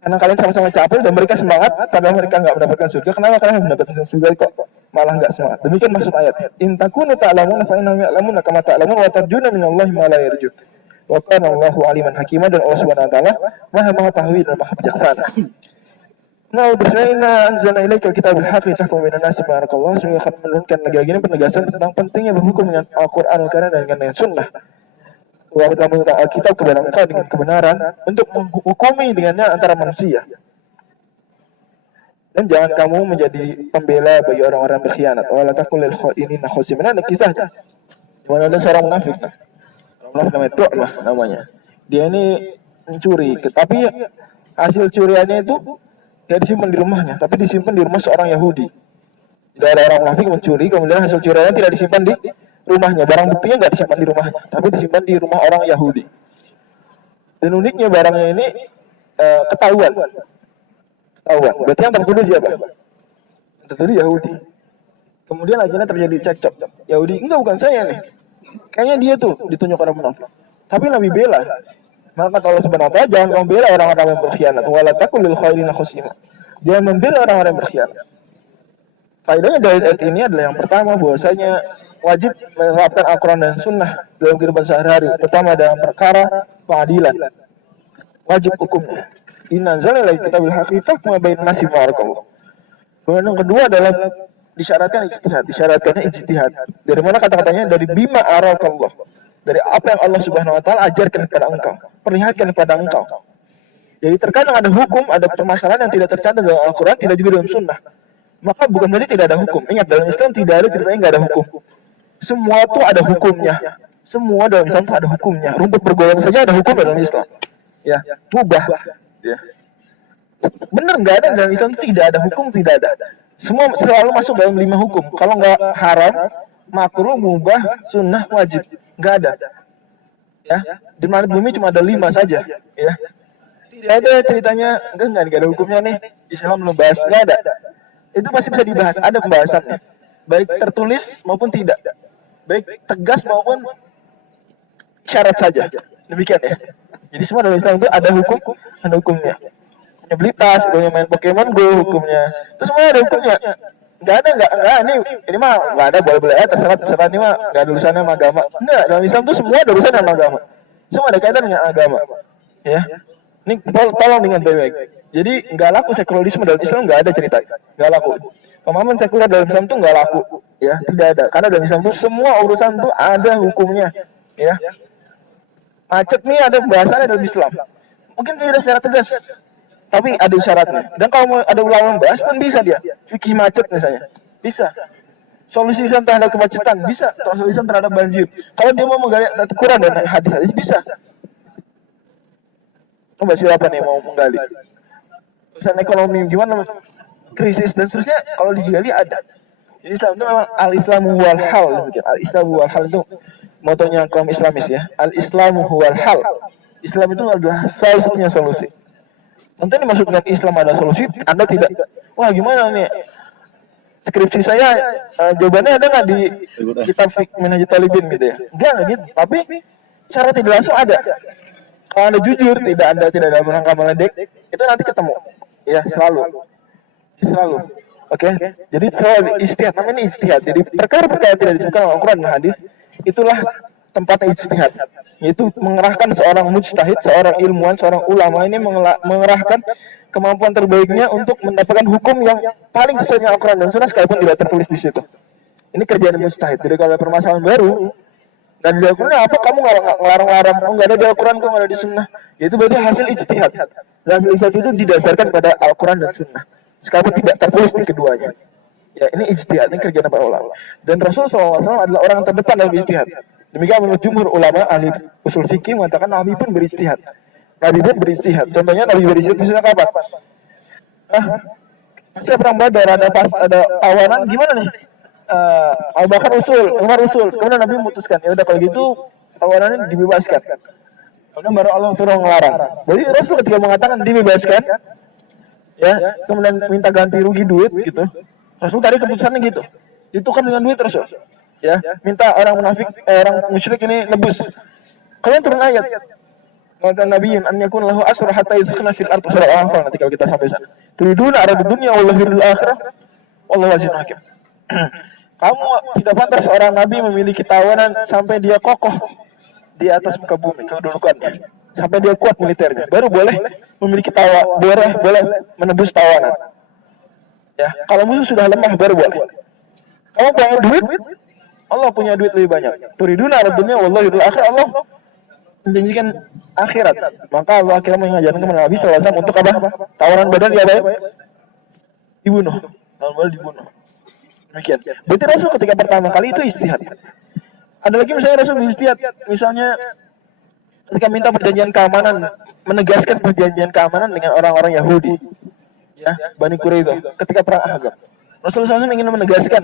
Karena kalian sama-sama capek dan mereka semangat, padahal mereka nggak mendapatkan surga. Kenapa kalian mendapatkan surga kok malah nggak semangat? Demikian maksud ayat. In takunu ta'lamuna fa innahum ya'lamuna kama ta'lamun wa tarjuna minallahi ma la yarjun. Wa kana Allahu aliman hakima, dan Allah Subhanahu wa taala Maha mengetahui dan Maha bijaksana. Nah, bersama anzalna ilaika kitabul haqqi tahkum bainan nasi barakallahu. Sungguh akan menurunkan lagi-lagi penegasan tentang pentingnya berhukum dengan Al-Qur'an Al-Karim dan dengan sunnah. Wa kita minta Alkitab kepada engkau dengan kebenaran untuk menghukumi dengannya antara manusia. Dan jangan kamu menjadi pembela bagi orang-orang berkhianat. Wa la taqul lil kha'inina khasimin. Ada kisah di mana ada seorang munafik. Orang munafik namanya. Dia ini mencuri, tapi hasil curiannya itu tidak disimpan di rumahnya, tapi disimpan di rumah seorang Yahudi. Tidak ada orang munafik mencuri, kemudian hasil curiannya tidak disimpan di rumahnya, barang buktinya nggak disimpan di rumahnya, tapi disimpan di rumah orang Yahudi. Dan uniknya barangnya ini ketahuan. Berarti yang tertuduh siapa? Yang tertuduh Yahudi. Kemudian akhirnya terjadi cekcok. Yahudi, enggak, bukan saya nih. Kayaknya dia tuh ditunjuk orang munafik. Tapi Nabi bela. Maka Allah Subhanahu wa taala, jangan kamu bela orang-orang yang berkhianat. Wala taqul lil khairina khasima. Jangan membela orang-orang yang berkhianat. Faedahnya dari ayat ini adalah yang pertama, bahwasanya wajib menerapkan Al-Quran dan Sunnah dalam kehidupan sehari-hari, terutama dalam perkara pengadilan. Wajib hukumnya. Inna anzalna kitabul haqqi tahkum bainan nasi barakallahu. Kemudian yang kedua adalah disyaratkan ijtihad. Dari mana kata-katanya? Dari bima arakallah. Dari apa yang Allah Subhanahu wa taala ajarkan kepada engkau, perlihatkan kepada engkau. Jadi terkadang ada hukum, ada permasalahan yang tidak tercatat dalam Al-Quran, tidak juga dalam Sunnah. Maka bukan berarti tidak ada hukum. Ingat, dalam Islam tidak ada ceritanya nggak ada hukum. Semua itu ada hukumnya. Semua dalam Islam itu ada hukumnya. Rumput bergoyang saja ada hukum dalam Islam. Ya, mubah. Ya. Bener, nggak ada dalam Islam, tidak ada hukum, tidak ada. Semua selalu masuk dalam 5 hukum. Kalau nggak haram, makruh, mubah, sunnah, wajib. Nggak ada. Ya, di planet bumi cuma ada 5 saja. Ya. Tidak ada ceritanya, enggak ada hukumnya nih. Islam belum bahas, nggak ada. Itu masih bisa dibahas, ada pembahasannya. Baik tertulis maupun tidak. Baik tegas maupun syarat saja. Demikian ya. Jadi semua dalam Islam itu ada hukumnya. Punya beli tas, punya main Pokemon Go hukumnya. Itu semua ada hukumnya. Enggak ini mah enggak ada, boleh-boleh aja, terserah ini mah enggak ada urusannya sama agama. Enggak, dalam Islam itu semua ada urusan sama agama. Semua ada kaitan dengan agama. Ya. Ini tolong dengan baik. Jadi enggak laku sekularisme dalam Islam, enggak ada cerita. Enggak laku. Pemahaman sekuler dalam Islam itu enggak laku, ya, tidak ada. Karena dalam Islam itu semua urusan itu ada hukumnya, ya. Macet nih ada pembahasannya dalam Islam. Mungkin tidak secara tegas, tapi ada syaratnya. Dan kalau mau ada ulama membahas pun bisa dia. Fikih macet misalnya, bisa. Solusi Islam terhadap kemacetan, bisa. Solusi Islam terhadap banjir. Kalau dia mau menggali Quran dan hadis bisa. Coba siapa nih mau menggali? Urusan ekonomi gimana krisis dan seterusnya kalau digali ada. Jadi Islam itu memang al-Islamu wal hal. Al-Islamu wal hal itu motonya kaum Islamis ya. Al-Islamu wal hal. Islam itu adalah satu-satunya solusi. Tentu ini maksud dengan Islam ada solusi, Anda tidak, wah gimana nih, skripsi saya jawabannya ada nggak di kitab Minhajul Talibin gitu ya? Enggak gitu, tapi secara tidak langsung ada. Kalau Anda jujur, Anda tidak ada rangka meledek, itu nanti ketemu. Ya, selalu. Oke, jadi selalu ijtihad, namanya ijtihad. Jadi perkara-perkara tidak disebutkan dalam Al-Quran dan hadis, itulah tempatnya ijtihad. Yaitu mengerahkan seorang mujtahid, seorang ilmuwan, seorang ulama ini mengerahkan kemampuan terbaiknya untuk mendapatkan hukum yang paling sesuai dengan Al-Quran dan Sunnah sekalipun tidak tertulis di situ. Ini kerjaan mujtahid. Jadi kalau ada permasalahan baru dan di Al-Quran apa kamu ngelarang-larang, nggak ada di Al-Quran, kok nggak ada di Sunnah? Itu berarti hasil ijtihad. Dan hasil ijtihad itu didasarkan pada Al-Quran dan Sunnah. Sekalipun tidak tertulis di keduanya. Ya, ini ijtihad, ini kerjaan para ulama. Dan Rasulullah SAW adalah orang yang terdepan dalam ijtihad. Demikian menurut jumhur ulama ahli usul fikih mengatakan Nabi pun berijtihad. Contohnya Nabi berijtihad misalnya kapan? Saya perang Badar ada tawanan gimana nih? Abu Bakar usul, Umar usul. Kemudian Nabi memutuskan, ya udah kalau gitu tawanannya dibebaskan. Kemudian baru Allah suruh ngelarang. Jadi Rasul ketika mengatakan dibebaskan, ya, kemudian minta ganti rugi duit gitu. Rasul tadi keputusannya gitu. Ditukar dengan duit Rasul. Ya, minta orang munafik, orang musyrik ini nebus. Kalian turun ayat. Maka nabiyin an yakun lahu asra hatta yadkhula fil ardh surah Al-Anfal nanti kalau kita sampai sana. Turiduna arad dunya wallahu yuridul akhirah. Wallahu azizun hakim. Kamu tidak pantas seorang nabi memiliki tawanan sampai dia kokoh di atas muka bumi kedudukannya. Sampai dia kuat militernya. Baru boleh memiliki boleh menebus tawanan. Ya, kalau musuh sudah lemah baru boleh. Kamu punya duit, Allah punya duit lebih banyak. Turiduna arad dunya wallahu yuridul akhirah. Allah menjanjikan akhirat. Maka Allah akhirnya mengajarkan kepada Nabi SAW untuk apa? Tawanan badan dia dibunuh. Tawanan badan dibunuh. Demikian. Berarti Rasul ketika pertama kali itu istihad. Ada lagi misalnya Rasul istihad, misalnya ketika minta perjanjian keamanan, menegaskan perjanjian keamanan dengan orang-orang Yahudi, ya, Bani Quraidah, ketika perang Ahzab. Rasulullah SAW ingin menegaskan,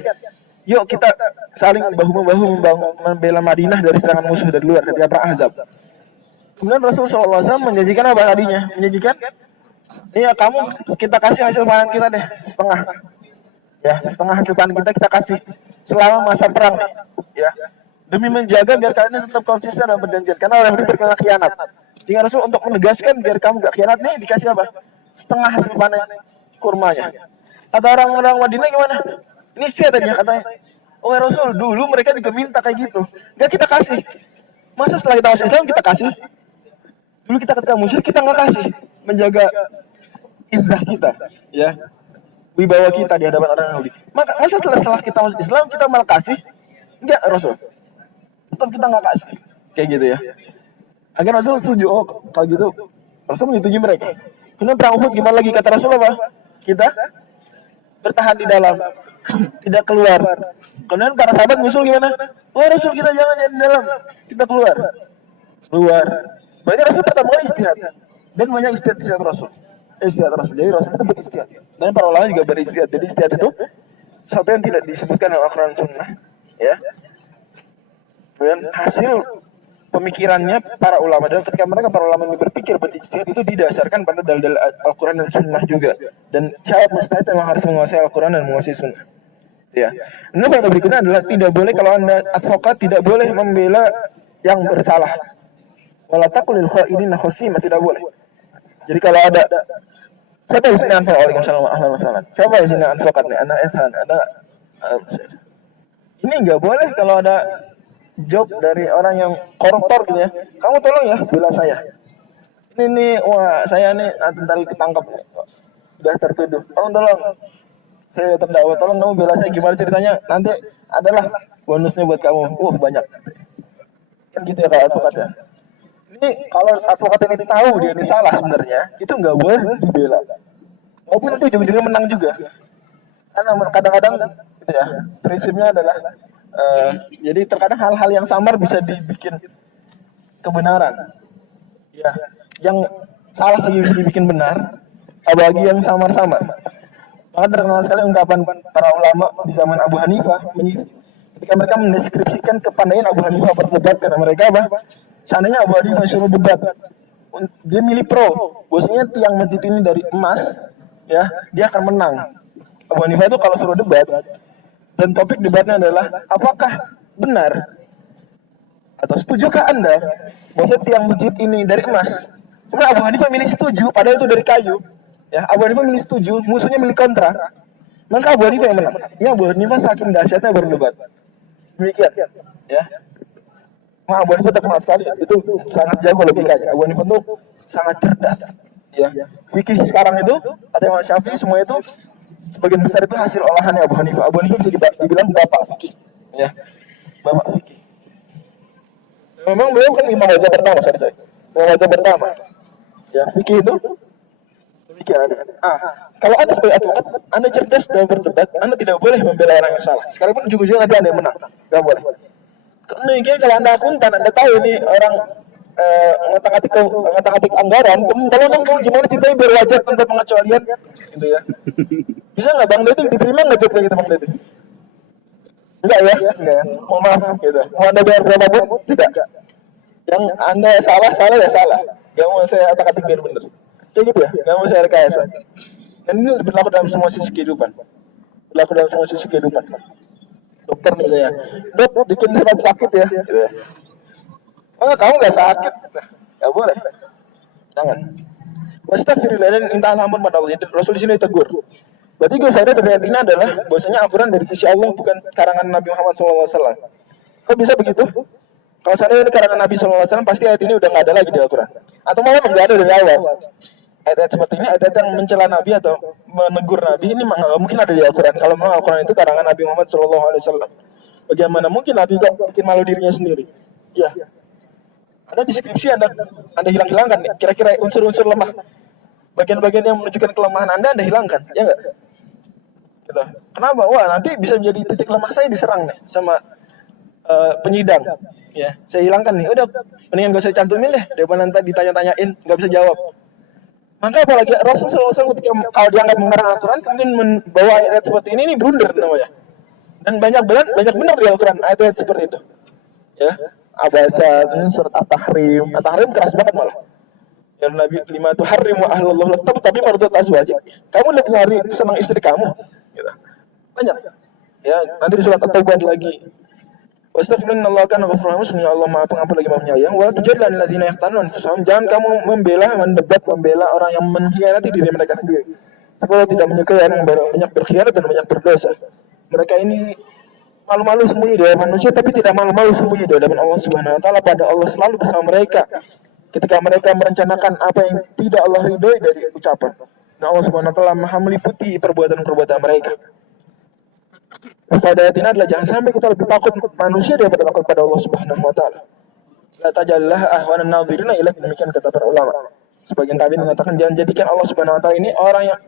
yuk kita saling bahu-membahu membela Madinah dari serangan musuh dari luar ketika perang Ahzab. Kemudian Rasulullah SAW menjanjikan apa tadinya? Menjanjikan, iya kita kasih hasil panen kita deh, setengah. Ya, setengah hasil panen kita kasih selama masa perang. Ya, demi menjaga biar kalian tetap konsisten dalam perjanjian. Karena orang itu terkena khianat. Sehingga Rasul untuk menegaskan biar kamu gak khianat nih dikasih apa? Setengah hasil panen kurmanya. Kata orang-orang Madinah gimana? Ini sih tadinya katanya. Oh ya Rasul, dulu mereka juga minta kayak gitu. Gak kita kasih. Masa setelah kita masuk Islam kita kasih? Dulu kita ketika musyrik kita nggak kasih, menjaga izzah kita, ya, wibawa kita di hadapan orang Yahudi. Masa setelah kita masuk Islam kita malah kasih? Enggak Rasul. Tetap kita nggak kasih, kayak gitu ya. Agar Rasul setuju. Oh kalau gitu Rasul menyetujui mereka. Kemudian perang Uhud gimana lagi kata Rasul apa? Kita bertahan di dalam, tidak keluar. Kemudian para sahabat musuh gimana? Oh Rasul kita jangan di dalam, kita keluar. Berarti Rasul pertama kali istihad. Dan banyak istihad Rasul. Jadi Rasul itu beristihad. Dan para ulama juga beristihad. Jadi istihad itu sesuatu yang tidak disebutkan dalam Al-Quran Sunnah. Ya. Kemudian hasil pemikirannya para ulama. Dan ketika para ulama ini berpikir beristihad itu didasarkan pada dalil Al-Quran dan Sunnah juga. Dan syarat mustahid memang harus menguasai Al-Quran dan menguasai Sunnah. Ya. Nah, yang berikutnya adalah tidak boleh kalau Anda advokat tidak boleh membela yang bersalah. Wala taqulil kha'inina khasimah, tidak boleh. Jadi kalau ada siapa di sini advokat? Waalaikumsalam. Siapa di sini advokat nih? Anak Evan, ini nggak boleh kalau ada job dari orang yang koruptor gitu ya. Kamu tolong ya bela saya. Ini nih, wah saya nih nanti ketangkap nih. Udah tertuduh. Tolong. Saya terdakwa. Tolong kamu bela saya gimana ceritanya? Nanti adalah bonusnya buat kamu. Banyak. Kan gitu ya kalau advokat ya. Ini kalau advokat ini tahu dia ini salah sebenarnya, itu nggak boleh dibela. Walaupun itu ujung-ujungnya menang juga. Karena kadang-kadang gitu ya, prinsipnya adalah jadi terkadang hal-hal yang samar bisa dibikin kebenaran. Ya, yang salah saja bisa dibikin benar, apalagi yang samar-samar. Maka terkenal sekali ungkapan para ulama di zaman Abu Hanifah ketika mereka mendeskripsikan kepandaian Abu Hanifah berdebat, kata mereka apa? Seandainya Abu Hanifah suruh debat, dia milih pro, bosnya tiang masjid ini dari emas, ya dia akan menang. Abu Hanifah itu kalau suruh debat, dan topik debatnya adalah apakah benar atau setujukah Anda bahwa tiang masjid ini dari emas? Kemudian Abu Hanifah milih setuju, padahal itu dari kayu. Ya, Abu Hanifah milih setuju, musuhnya milih kontra. Maka Abu Hanifah yang menang. Ini Abu Hanifah saking dahsyatnya berdebat. Demikian, ya. Nah, Abu Hanifah terkenal sekali. Itu sangat jago logikanya. Abu Hanifah itu sangat cerdas. Ya. Fikih sekarang itu, ada Imam Syafi'i, semua itu sebagian besar itu hasil olahannya Abu Hanifah. Abu Hanifah bisa dibilang bapak fikih. Ya, bapak fikih. Memang beliau kan imam wajah pertama, saya. Imam wajah pertama. Ya, fikih itu demikian. Kalau Anda sebagai advokat, Anda cerdas dalam berdebat, Anda tidak boleh membela orang yang salah. Sekalipun ujung-ujungnya nanti Anda yang menang. Tidak boleh. Mungkin kalau Anda akuntan, Anda tahu ini orang ngotak-atik anggaran, kalau ngomong gimana ceritanya biar wajar tanpa pengecualian, gitu ya. Bisa nggak Bang Deddy diterima nggak job kayak gitu Bang Deddy? Enggak ya? Enggak. Mohon maaf gitu. Mau Anda bayar berapapun? Tidak. Yang Anda salah ya salah. Gak mau saya otak-atik biar benar. Kayak gitu ya? Gak mau saya rekayasa. Dan ini berlaku dalam semua sisi kehidupan. Berlaku dalam semua sisi kehidupan. Dokter misalnya, dok bikin hebat sakit ya. Gitu ya. Oh kamu gak sakit? Gak boleh. Jangan. Wastaghfirullah dan minta ampun pada Allah. Rasul di sini tegur. Berarti gue faedah dari ayat ini adalah bahwasanya Al-Quran dari sisi Allah bukan karangan Nabi Muhammad SAW. Kok bisa begitu? Kalau seandainya ini karangan Nabi SAW, pasti ayat ini udah nggak ada lagi di Al-Quran. Atau malah nggak ada dari awal. Ayat-ayat seperti ini, ayat-ayat yang mencela Nabi atau menegur Nabi ini nggak mungkin ada di Al-Quran. Kalau memang Al-Quran itu karangan Nabi Muhammad SAW. Bagaimana mungkin Nabi kok bikin malu dirinya sendiri? Iya. Ada deskripsi Anda hilang-hilangkan nih. Kira-kira unsur-unsur lemah. Bagian-bagian yang menunjukkan kelemahan Anda hilangkan. Ya nggak? Gitu. Kenapa? Wah nanti bisa menjadi titik lemah saya diserang nih sama penyidang. Ya, saya hilangkan nih. Udah, mendingan gak usah cantumin deh daripada nanti ditanya-tanyain nggak bisa jawab. Maka apalagi Rasulullah SAW ketika kalau dianggap mengarang Al-Quran kemudian membawa ayat seperti ini blunder namanya. Dan banyak benar di Al-Quran ayat-ayat seperti itu. Ya, Abasa, surat At-Tahrim. At-Tahrim keras banget malah. Ya Nabi 5 itu harim wa ahlullah tapi mardudat azwajik. Kamu lebih nyari senang istri kamu. Gitu. Banyak. Ya, nanti di surat At-Taubah lagi. Wastaghfirullaha kana ghafurur rahim. Sesungguhnya Allah Maha Pengampun lagi Maha Penyayang. Wa tujadilul ladzina yaqtanun anfusahum. Jangan kamu membela orang yang mengkhianati diri mereka sendiri. Supaya tidak menyukai orang yang banyak berkhianat dan banyak berdosa. Mereka ini malu-malu sembunyi dari manusia tapi tidak malu-malu sembunyi dari hadapan Allah Subhanahu wa taala. Pada Allah selalu bersama mereka ketika mereka merencanakan apa yang tidak Allah ridhoi dari ucapan. Nah, Allah Subhanahu wa taala Maha meliputi perbuatan-perbuatan mereka. Pada ayat ini adalah jangan sampai kita lebih takut manusia daripada takut pada Allah Subhanahu wa taala. La tajallah ahwanan nadhirina ila, demikian kata para ulama. Sebagian tabi'in mengatakan jangan jadikan Allah Subhanahu wa taala ini orang yang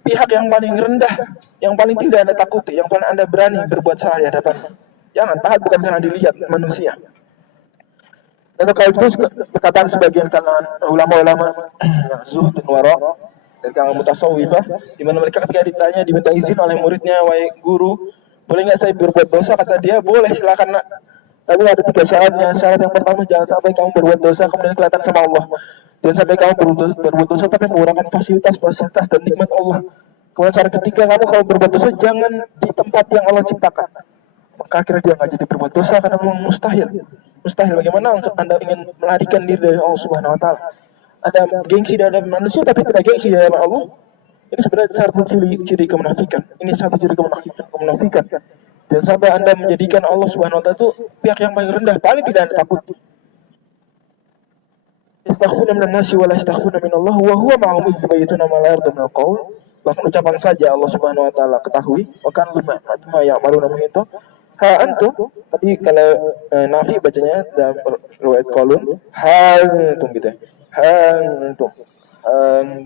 pihak yang paling rendah, yang paling tidak Anda takuti, yang paling Anda berani berbuat salah di hadapan. Jangan, taat bukan karena dilihat manusia. Dan kalau itu perkataan sebagian kalangan ulama-ulama yang zuhd dan wara dan kalangan mutasawwifah, di mana mereka ketika diminta izin oleh muridnya, wahai guru, boleh nggak saya berbuat dosa? Kata dia, boleh, silakan nak. Tapi ada 3 syaratnya. Syarat yang pertama, jangan sampai kamu berbuat dosa kemudian kelihatan sama Allah. Jangan sampai kamu berbuat dosa tapi menggunakan fasilitas dan nikmat Allah. Kemudian syarat ketiga, kamu kalau berbuat dosa jangan di tempat yang Allah ciptakan. Maka akhirnya dia nggak jadi berbuat dosa karena memang mustahil. Mustahil. Bagaimana Anda ingin melarikan diri dari Allah Subhanahu wa taala? Ada gengsi dari manusia tapi tidak gengsi dari Allah. Ini sebenarnya satu ciri kemunafikan. Ini satu ciri kemunafikan. Dan sampai Anda menjadikan Allah Subhanahu wa taala itu pihak yang paling rendah, paling tidak Anda takuti. Yastakhfuna minan nasi wa la yastakhfuna minallah wa huwa ma'ahum idh yubayyituna ma la yarda minal qaul. Bahkan ucapan saja Allah Subhanahu wa taala ketahui, wa kan lima ya'maluna itu. Ha antum, tadi kalau Nafi bacanya dalam riwayat Qalun, ha antum gitu ya. Ha antum.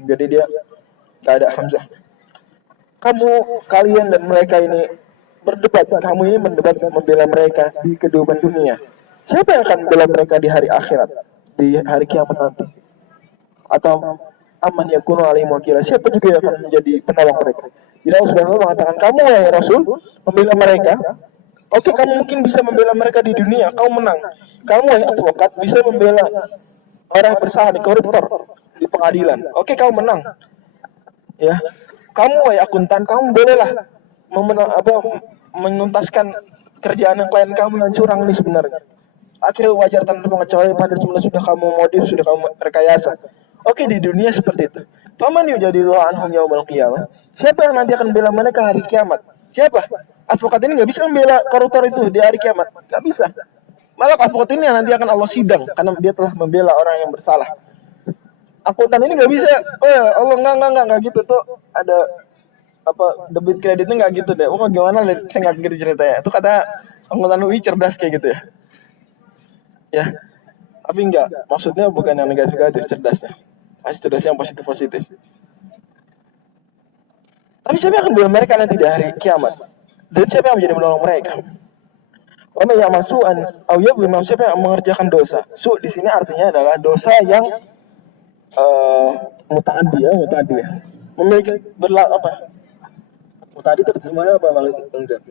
Jadi dia tidak ada hamzah. Kalian dan mereka ini berdebat. Kamu ini membela mereka di kehidupan dunia. Siapa yang akan membela mereka di hari akhirat, di hari kiamat nanti? Atau amman yakunu alaihim wakila. Siapa juga yang akan menjadi penolong mereka? Jadi Allah Subhanahu wa taala mengatakan, kamu wahai Rasul membela mereka. Oke, kamu mungkin bisa membela mereka di dunia, kamu menang. Kamu wahai advokat bisa membela orang yang bersalah di koruptor di pengadilan. Oke, kamu menang. Ya. Kamu wahai akuntan, kamu bolehlah menuntaskan kerjaan yang klien kamu yang curang ini sebenarnya. Akhirnya wajar tanpa pengecualian padahal sebenarnya sudah kamu modif, sudah kamu rekayasa. Oke, di dunia seperti itu. Faman yujadilullah anhum yaumil qiyamah. Siapa yang nanti akan bela mereka hari kiamat? Siapa? Advokat ini nggak bisa membela koruptor itu di hari kiamat. Nggak bisa. Malah advokat ini yang nanti akan Allah sidang karena dia telah membela orang yang bersalah. Akuntan ini nggak bisa. Oh, Allah enggak gitu tuh. Ada debit kreditnya nggak gitu deh. Oh, gimana? Saya nggak ngerti ceritanya. Itu kata akuntan UI cerdas kayak gitu ya. Ya, tapi enggak. Maksudnya bukan yang negatif-negatif, cerdasnya. Masih cerdas yang positif-positif. Tapi siapa yang akan bela mereka nanti di hari kiamat? Dan siapa yang menjadi menolong mereka? Wa may ya'mal su'an aw yadhlim, siapa yang mengerjakan dosa. Su di sini artinya adalah dosa yang muta'addi ya. Memiliki muta'addi terjemahnya apa Bang Zat?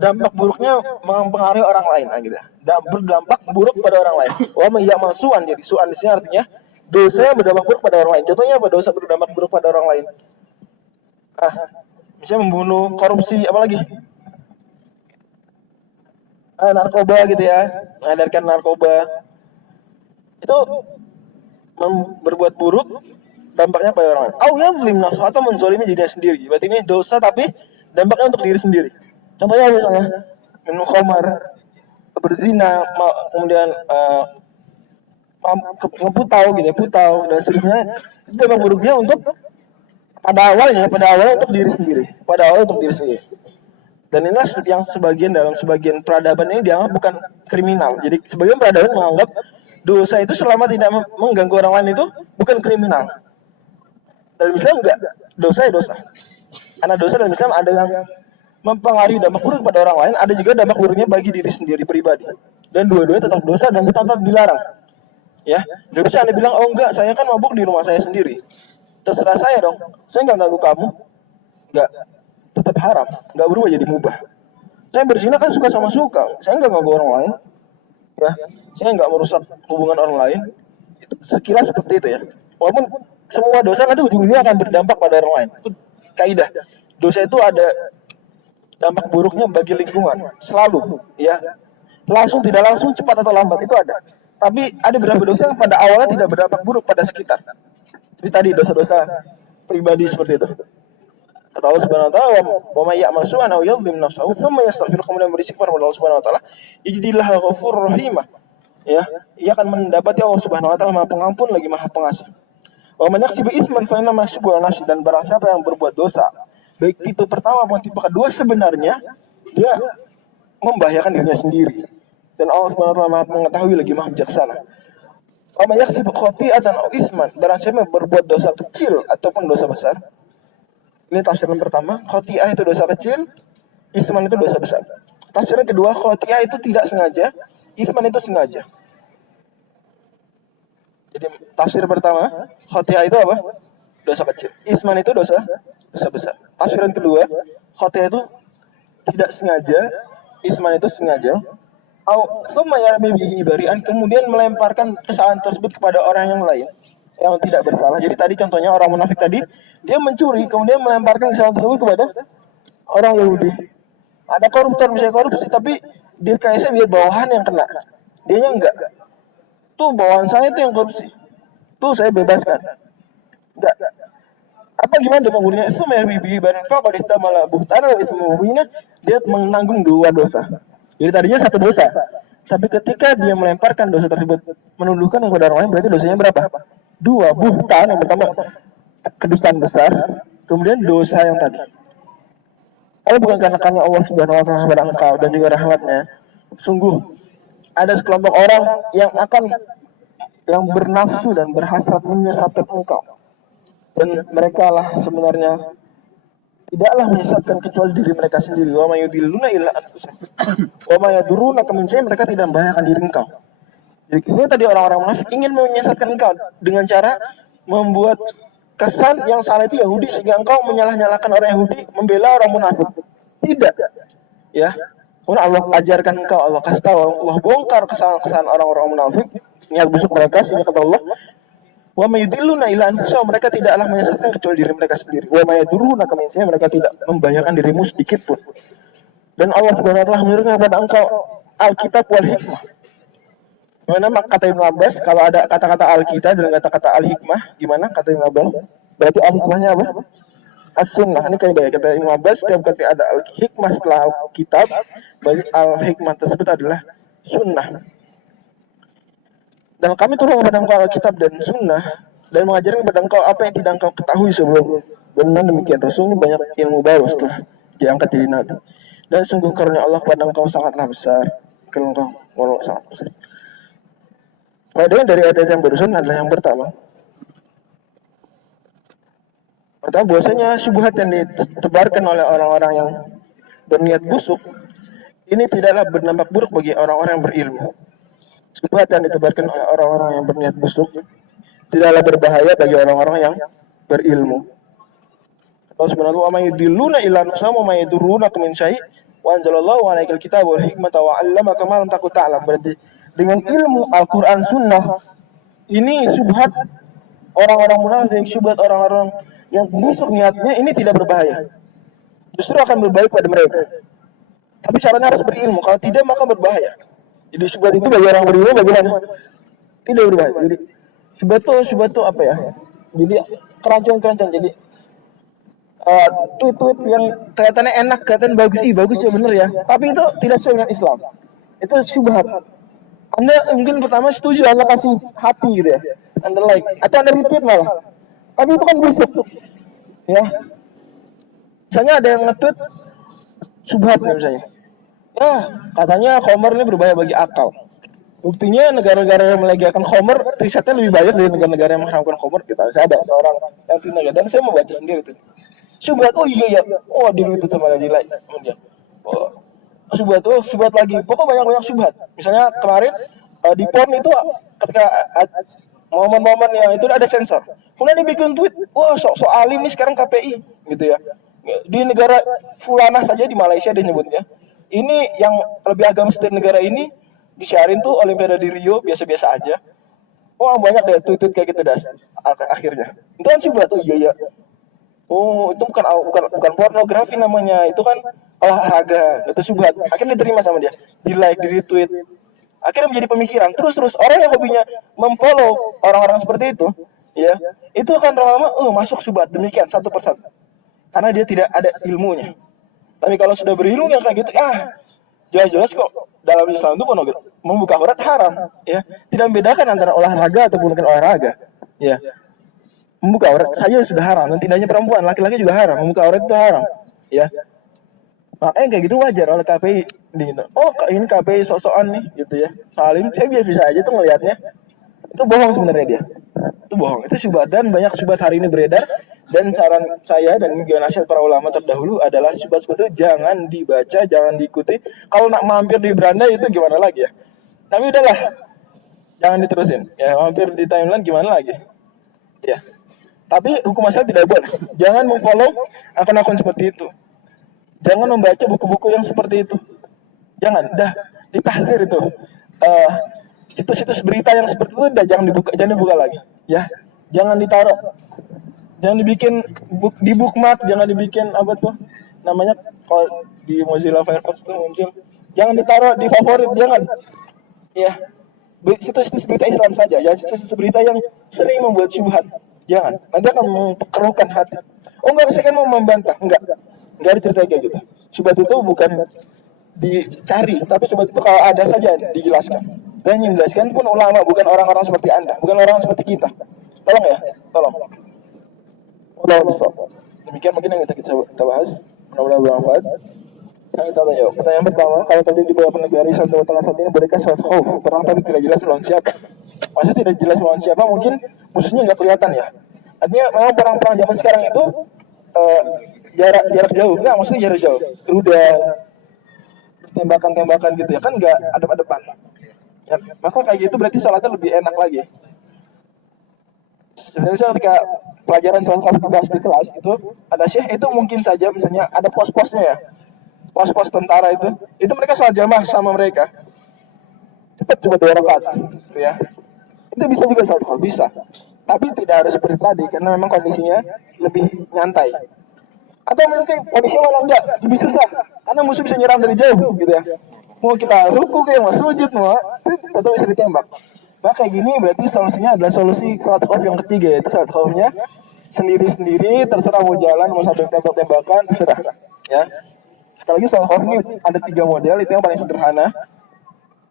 Dampak buruknya mempengaruhi orang lain gitu. Dan berdampak buruk pada orang lain. Wa may ya'mal su'an, jadi su'an di sini artinya dosa yang berdampak buruk pada orang lain. Contohnya apa dosa berdampak buruk pada orang lain? Misalnya membunuh, korupsi, apalagi? Narkoba gitu ya, mengedarkan narkoba. Itu berbuat buruk, dampaknya pada orang lain. Au yadhlim nafsu, atau menzalimi dirinya sendiri. Berarti ini dosa tapi dampaknya untuk diri sendiri. Contohnya misalnya minum khamar, berzina, kemudian ngeputau gitu ya, putau dan seterusnya. Itu dampak buruknya untuk pada awalnya untuk diri sendiri. Dan inilah yang dalam sebagian peradaban ini dianggap bukan kriminal. Jadi sebagian peradaban menganggap dosa itu selama tidak mengganggu orang lain itu bukan kriminal. Dalam Islam enggak, dosa ya dosa. Karena dosa dalam Islam ada yang mempengaruhi dampak buruk pada orang lain, ada juga dampak buruknya bagi diri sendiri pribadi. Dan dua-duanya tetap dosa dan tetap dilarang. Ya, nggak bisa Anda bilang, oh enggak, saya kan mabuk di rumah saya sendiri. Terserah saya dong, saya nggak ganggu kamu. Enggak, tetap haram, nggak berubah jadi mubah. Saya berzina kan suka sama suka, saya nggak ganggu orang lain. Ya, saya nggak merusak hubungan orang lain. Sekilas seperti itu ya. Walaupun semua dosa nanti ujung-ujungnya akan berdampak pada orang lain. Itu kaidah. Dosa itu ada dampak buruknya bagi lingkungan, selalu. Ya, langsung tidak langsung, cepat atau lambat itu ada. Tapi ada beberapa dosa yang pada awalnya tidak berdampak buruk pada sekitar. Jadi tadi dosa-dosa pribadi seperti itu. Kata Allah Subhanahu wa taala, "Wa may ya'mal su'an aw yadhlim nafsahu tsumma yastaghfir," kemudian beristighfar kepada Allah Subhanahu wa taala, "Yajidillah ghafurur rahimah." Ya, ia akan mendapati Allah Subhanahu wa taala Maha Pengampun lagi Maha Pengasih. Wa man yaksibu itsman fa inna ma yasibu nafsi, dan barang siapa yang berbuat dosa, baik tipe pertama maupun tipe kedua, sebenarnya dia membahayakan dirinya sendiri. Dan Allah Subhanahu wa taala Maha mengetahui lagi Maha bijaksana. Wa may yaksibu khati'atan aw itsman, barang siapa yang berbuat dosa kecil ataupun dosa besar. Ini tafsiran pertama, khoti'ah itu dosa kecil, itsman itu dosa besar. Tafsiran kedua, khoti'ah itu tidak sengaja, itsman itu sengaja. Jadi tafsir pertama, khoti'ah itu apa? Dosa kecil. Itsman itu dosa besar. Tafsiran kedua, khoti'ah itu tidak sengaja, itsman itu sengaja. Tsumma yarmi bihi bari'an, kemudian melemparkan kesalahan tersebut kepada orang yang lain yang tidak bersalah. Jadi tadi contohnya orang munafik tadi, dia mencuri kemudian melemparkan kesalahan tersebut kepada orang Yahudi. Ada koruptor misalnya korupsi, tapi direkayasa biar bawahan yang kena, dianya enggak. Tuh bawahan saya itu yang korupsi, tuh saya bebaskan. Enggak. Apa gimana dampak buruknya? Itu merbibi badan fa qad ihtamala buhtana wa itsmu mubina, dia menanggung dua dosa. Jadi tadinya satu dosa, tapi ketika dia melemparkan dosa tersebut, menuduhkan kepada orang lain, berarti dosanya berapa? Dua. Buhtan yang pertama kedustaan besar, kemudian dosa yang tadi. Kalau bukan karena Allah Subhanahu wa taala kepada engkau dan juga rahmatnya, sungguh ada sekelompok orang yang bernafsu dan berhasrat menyesatkan engkau. Dan mereka lah sebenarnya tidaklah menyesatkan kecuali diri mereka sendiri. Wa may yudilluna illa anfusahum. Wa may yadurruna min syai', mereka tidak membahayakan diri engkau. Jadi tadi orang-orang munafik ingin menyesatkan engkau dengan cara membuat kesan yang salah itu Yahudi sehingga engkau menyalah-nyalahkan orang Yahudi membela orang munafik. Tidak. Ya. Kemudian Allah ajarkan engkau, Allah kasih tahu, Allah bongkar kesalahan-kesalahan orang-orang munafik, niat busuk mereka sehingga kata Allah, wa mayudilluna ila anfusahum, mereka tidaklah menyesatkan kecuali diri mereka sendiri. Wa mayaduruna kaminsanya, mereka tidak membahayakan dirimu sedikit pun. Dan Allah Subhanahu wa taala menurunkan kepada engkau Alkitab wal hikmah. Gimana kata Ibnu Abbas kalau ada kata-kata Alkitab dan kata-kata Al-Hikmah, gimana kata Ibnu Abbas? Berarti Al-Hikmahnya apa? As-Sunnah. Ini kaidah kata Ibnu Abbas, setiap kali ada Al-Hikmah setelah Alkitab, berarti Al-Hikmah tersebut adalah Sunnah. Dan kami turun kepada engkau Alkitab dan Sunnah dan mengajarkan kepada engkau apa yang tidak engkau ketahui sebelumnya. Dan demikian Rasul ini banyak ilmu baru setelah diangkat jadi nabi. Dan sungguh karunia Allah kepada engkau sangatlah besar. Kalau engkau sangat besar. Padahal dari ayat yang barusan adalah yang pertama. Pertama bahwasanya syubhat yang ditebarkan oleh orang-orang yang berniat busuk ini tidaklah berdampak buruk bagi orang-orang yang berilmu. Syubhat yang ditebarkan oleh orang-orang yang berniat busuk tidaklah berbahaya bagi orang-orang yang berilmu. Allah Subhanahu wa ta'ala yudilluna ila nafsahum wa yadurruna min syai' wa anzalallahu 'alaikal kitaba wal hikmata wa 'allamaka ma lam takun ta'lam. Berarti dengan ilmu Al-Quran Sunnah ini syubhat orang-orang munafik, syubhat orang-orang yang busuk niatnya ini tidak berbahaya, justru akan berbaik pada mereka. Tapi caranya harus berilmu, kalau tidak maka berbahaya. Jadi syubhat itu bagi orang berilmu bagaimana? Tidak berbahaya. Jadi syubhat itu apa ya? Jadi kerancuan-kerancuan. Jadi tweet-tweet yang kelihatannya enak, kelihatan bagus ya bener ya, tapi itu tidak sesuai dengan Islam. Itu syubhat. Anda mungkin pertama setuju, Anda kasih hati gitu ya, Anda like, atau Anda retweet malah, tapi itu kan busuk, ya. Misalnya ada yang nge-tweet syubhat misalnya, ya katanya khamar ini berbahaya bagi akal. Buktinya negara-negara yang melegalkan khamar risetnya lebih banyak dari negara-negara yang mengharamkan khamar. Kita ada seorang yang tweet negara, dan saya mau baca sendiri tuh. Syubhat, oh iya, oh di retweet sama di like, kemudian, oh. Syubhat lagi. Pokoknya banyak syubhat. Misalnya kemarin di PON itu ketika momen-momen yang itu ada sensor. Kemudian dia bikin tweet, wah sok alim nih sekarang KPI, gitu ya. Di negara fulanah saja di Malaysia dia nyebutnya. Ini yang lebih agamis dari negara ini disiarin tuh Olimpiade di Rio biasa-biasa aja. Wah banyak deh tweet-tweet kayak gitu akhirnya. Itu kan syubhat. Oh iya. Oh, itu bukan pornografi namanya. Itu kan olahraga. Itu syubhat. Akhirnya diterima sama dia. Di like, di retweet. Akhirnya menjadi pemikiran. Terus orang yang hobinya memfollow orang-orang seperti itu, ya, itu akan lama-lama masuk syubhat demikian satu persatu. Karena dia tidak ada ilmunya. Tapi kalau sudah berilmu yang kayak gitu, jelas-jelas kok dalam Islam itu pornografi, membuka aurat haram, ya. Tidak membedakan antara olahraga ataupun bukan olahraga, ya. Membuka aurat saja sudah haram, dan tidak hanya perempuan, laki-laki juga haram. Membuka aurat itu haram, ya. Makanya kayak gitu wajar oleh KPI. Oh ini KPI sok-sokan nih, gitu ya. Salim, saya biasa aja tuh ngelihatnya. Itu bohong sebenarnya dia. Itu bohong. Itu syubhat, dan banyak syubhat hari ini beredar. Dan saran saya dan juga nasihat para ulama terdahulu adalah syubhat seperti itu jangan dibaca, jangan diikuti. Kalau nak mampir di beranda itu gimana lagi ya? Tapi udahlah, jangan diterusin. Ya mampir di timeline gimana lagi? Ya. Tapi hukum asal tidak boleh. Jangan memfollow akun-akun seperti itu. Jangan membaca buku-buku yang seperti itu. Jangan, ditahdzir itu. Situs-situs berita yang seperti itu jangan dibuka lagi, ya. Jangan ditaruh. Jangan dibikin di bookmark, jangan dibikin apa tuh namanya kalau di Mozilla Firefox tuh muncul. Jangan ditaruh di favorit, jangan. Ya. Situs-situs berita Islam saja, ya. Situs-situs berita yang sering membuat syubhat. Jangan. Nanti akan memperkeruhkan hati. Oh enggak, saya kan mau membantah. Enggak ada cerita kayak gitu. Syubhat itu bukan dicari, tapi syubhat itu kalau ada saja dijelaskan. Dan yang menjelaskan pun ulama, bukan orang-orang seperti Anda, bukan orang seperti kita. Tolong ya, tolong. Demikian mungkin yang kita bahas. Mudah-mudahan bermanfaat. Yang kita tanya, pertanyaan pertama, kalau tadi di beberapa negara Islam Timur Tengah saat ini bolehkah sholat khauf? Perang tapi tidak jelas melawan siapa? Maksudnya tidak jelas melawan siapa, mungkin musuhnya nggak kelihatan ya. Artinya memang perang-perang zaman sekarang itu jarak jauh, nggak maksudnya jarak jauh, rudal, tembakan-tembakan gitu ya kan, nggak adep-adepan. Ya, maka kayak gitu berarti sholatnya lebih enak lagi. Sebenarnya ketika pelajaran sholat kalau dibahas di kelas itu ada syekh itu mungkin saja misalnya ada pos-posnya ya, pos-pos tentara itu mereka sholat jamaah sama mereka cepat cuma 2 rakaat, gitu ya. Itu bisa juga sholat duha, bisa. Tapi tidak harus seperti tadi karena memang kondisinya lebih nyantai. Atau mungkin kondisinya malah enggak, lebih susah karena musuh bisa nyerang dari jauh gitu ya. Mau kita ruku kayak mau sujud mau tetap bisa ditembak. Nah kayak gini berarti solusinya adalah solusi sholat khawf yang ketiga, yaitu sholat khawfnya sendiri-sendiri, terserah mau jalan mau sambil tembak-tembakan terserah ya. Sekali lagi sholat khawf ini ada 3 model, itu yang paling sederhana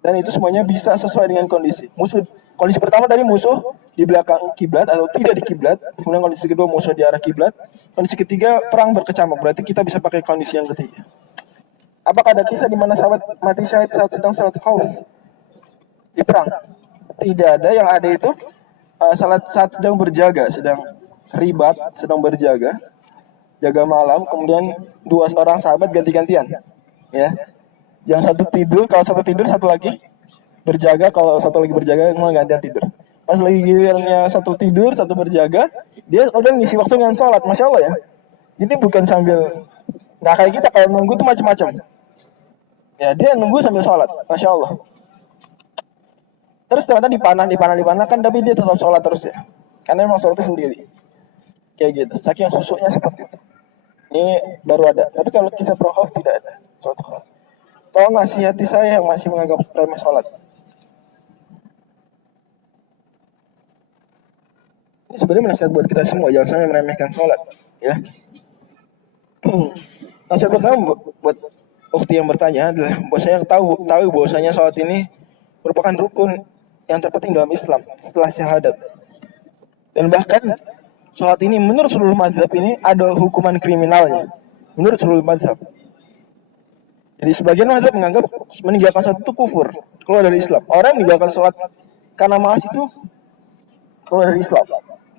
dan itu semuanya bisa sesuai dengan kondisi musuh. Kondisi pertama tadi musuh di belakang kiblat atau tidak di kiblat, kemudian kondisi kedua musuh di arah kiblat, kondisi ketiga perang berkecamuk, berarti kita bisa pakai kondisi yang ketiga. Apakah ada kisah di mana sahabat mati syahid saat sedang salat khauf di perang? Tidak ada. Yang ada itu salat saat sedang berjaga, sedang ribat, sedang berjaga, jaga malam, kemudian 2 orang sahabat ganti-gantian, ya. Yang satu tidur, kalau satu tidur satu lagi berjaga, kalau satu lagi berjaga kemudian gantian tidur. Pas lagi gilirannya satu tidur, satu berjaga, dia udah ngisi waktu dengan sholat, masya Allah ya. Jadi bukan sambil nggak kayak kita kalau nunggu tuh macam-macam. Ya dia nunggu sambil sholat, masya Allah. Terus ternyata dipanah kan, tapi dia tetap sholat terus ya. Karena memang sholatnya sendiri. Kayak gitu. Saking khusyuknya seperti itu. Ini baru ada. Tapi kalau kisah pro khauf tidak ada. Sholat khauf. Tolong nasihati saya yang masih menganggap remeh sholat. Ini sebenarnya nasihat buat kita semua, jangan sampai meremehkan sholat, ya. Nasihat pertama buat ukti yang bertanya adalah bahwasanya tahu bahwasanya sholat ini merupakan rukun yang terpenting dalam Islam setelah syahadat. Dan bahkan sholat ini menurut seluruh mazhab ini ada hukuman kriminalnya. Menurut seluruh mazhab. Jadi sebagian mazhab menganggap meninggalkan sholat itu kufur, keluar dari Islam. Orang yang meninggalkan sholat karena malas itu keluar dari Islam.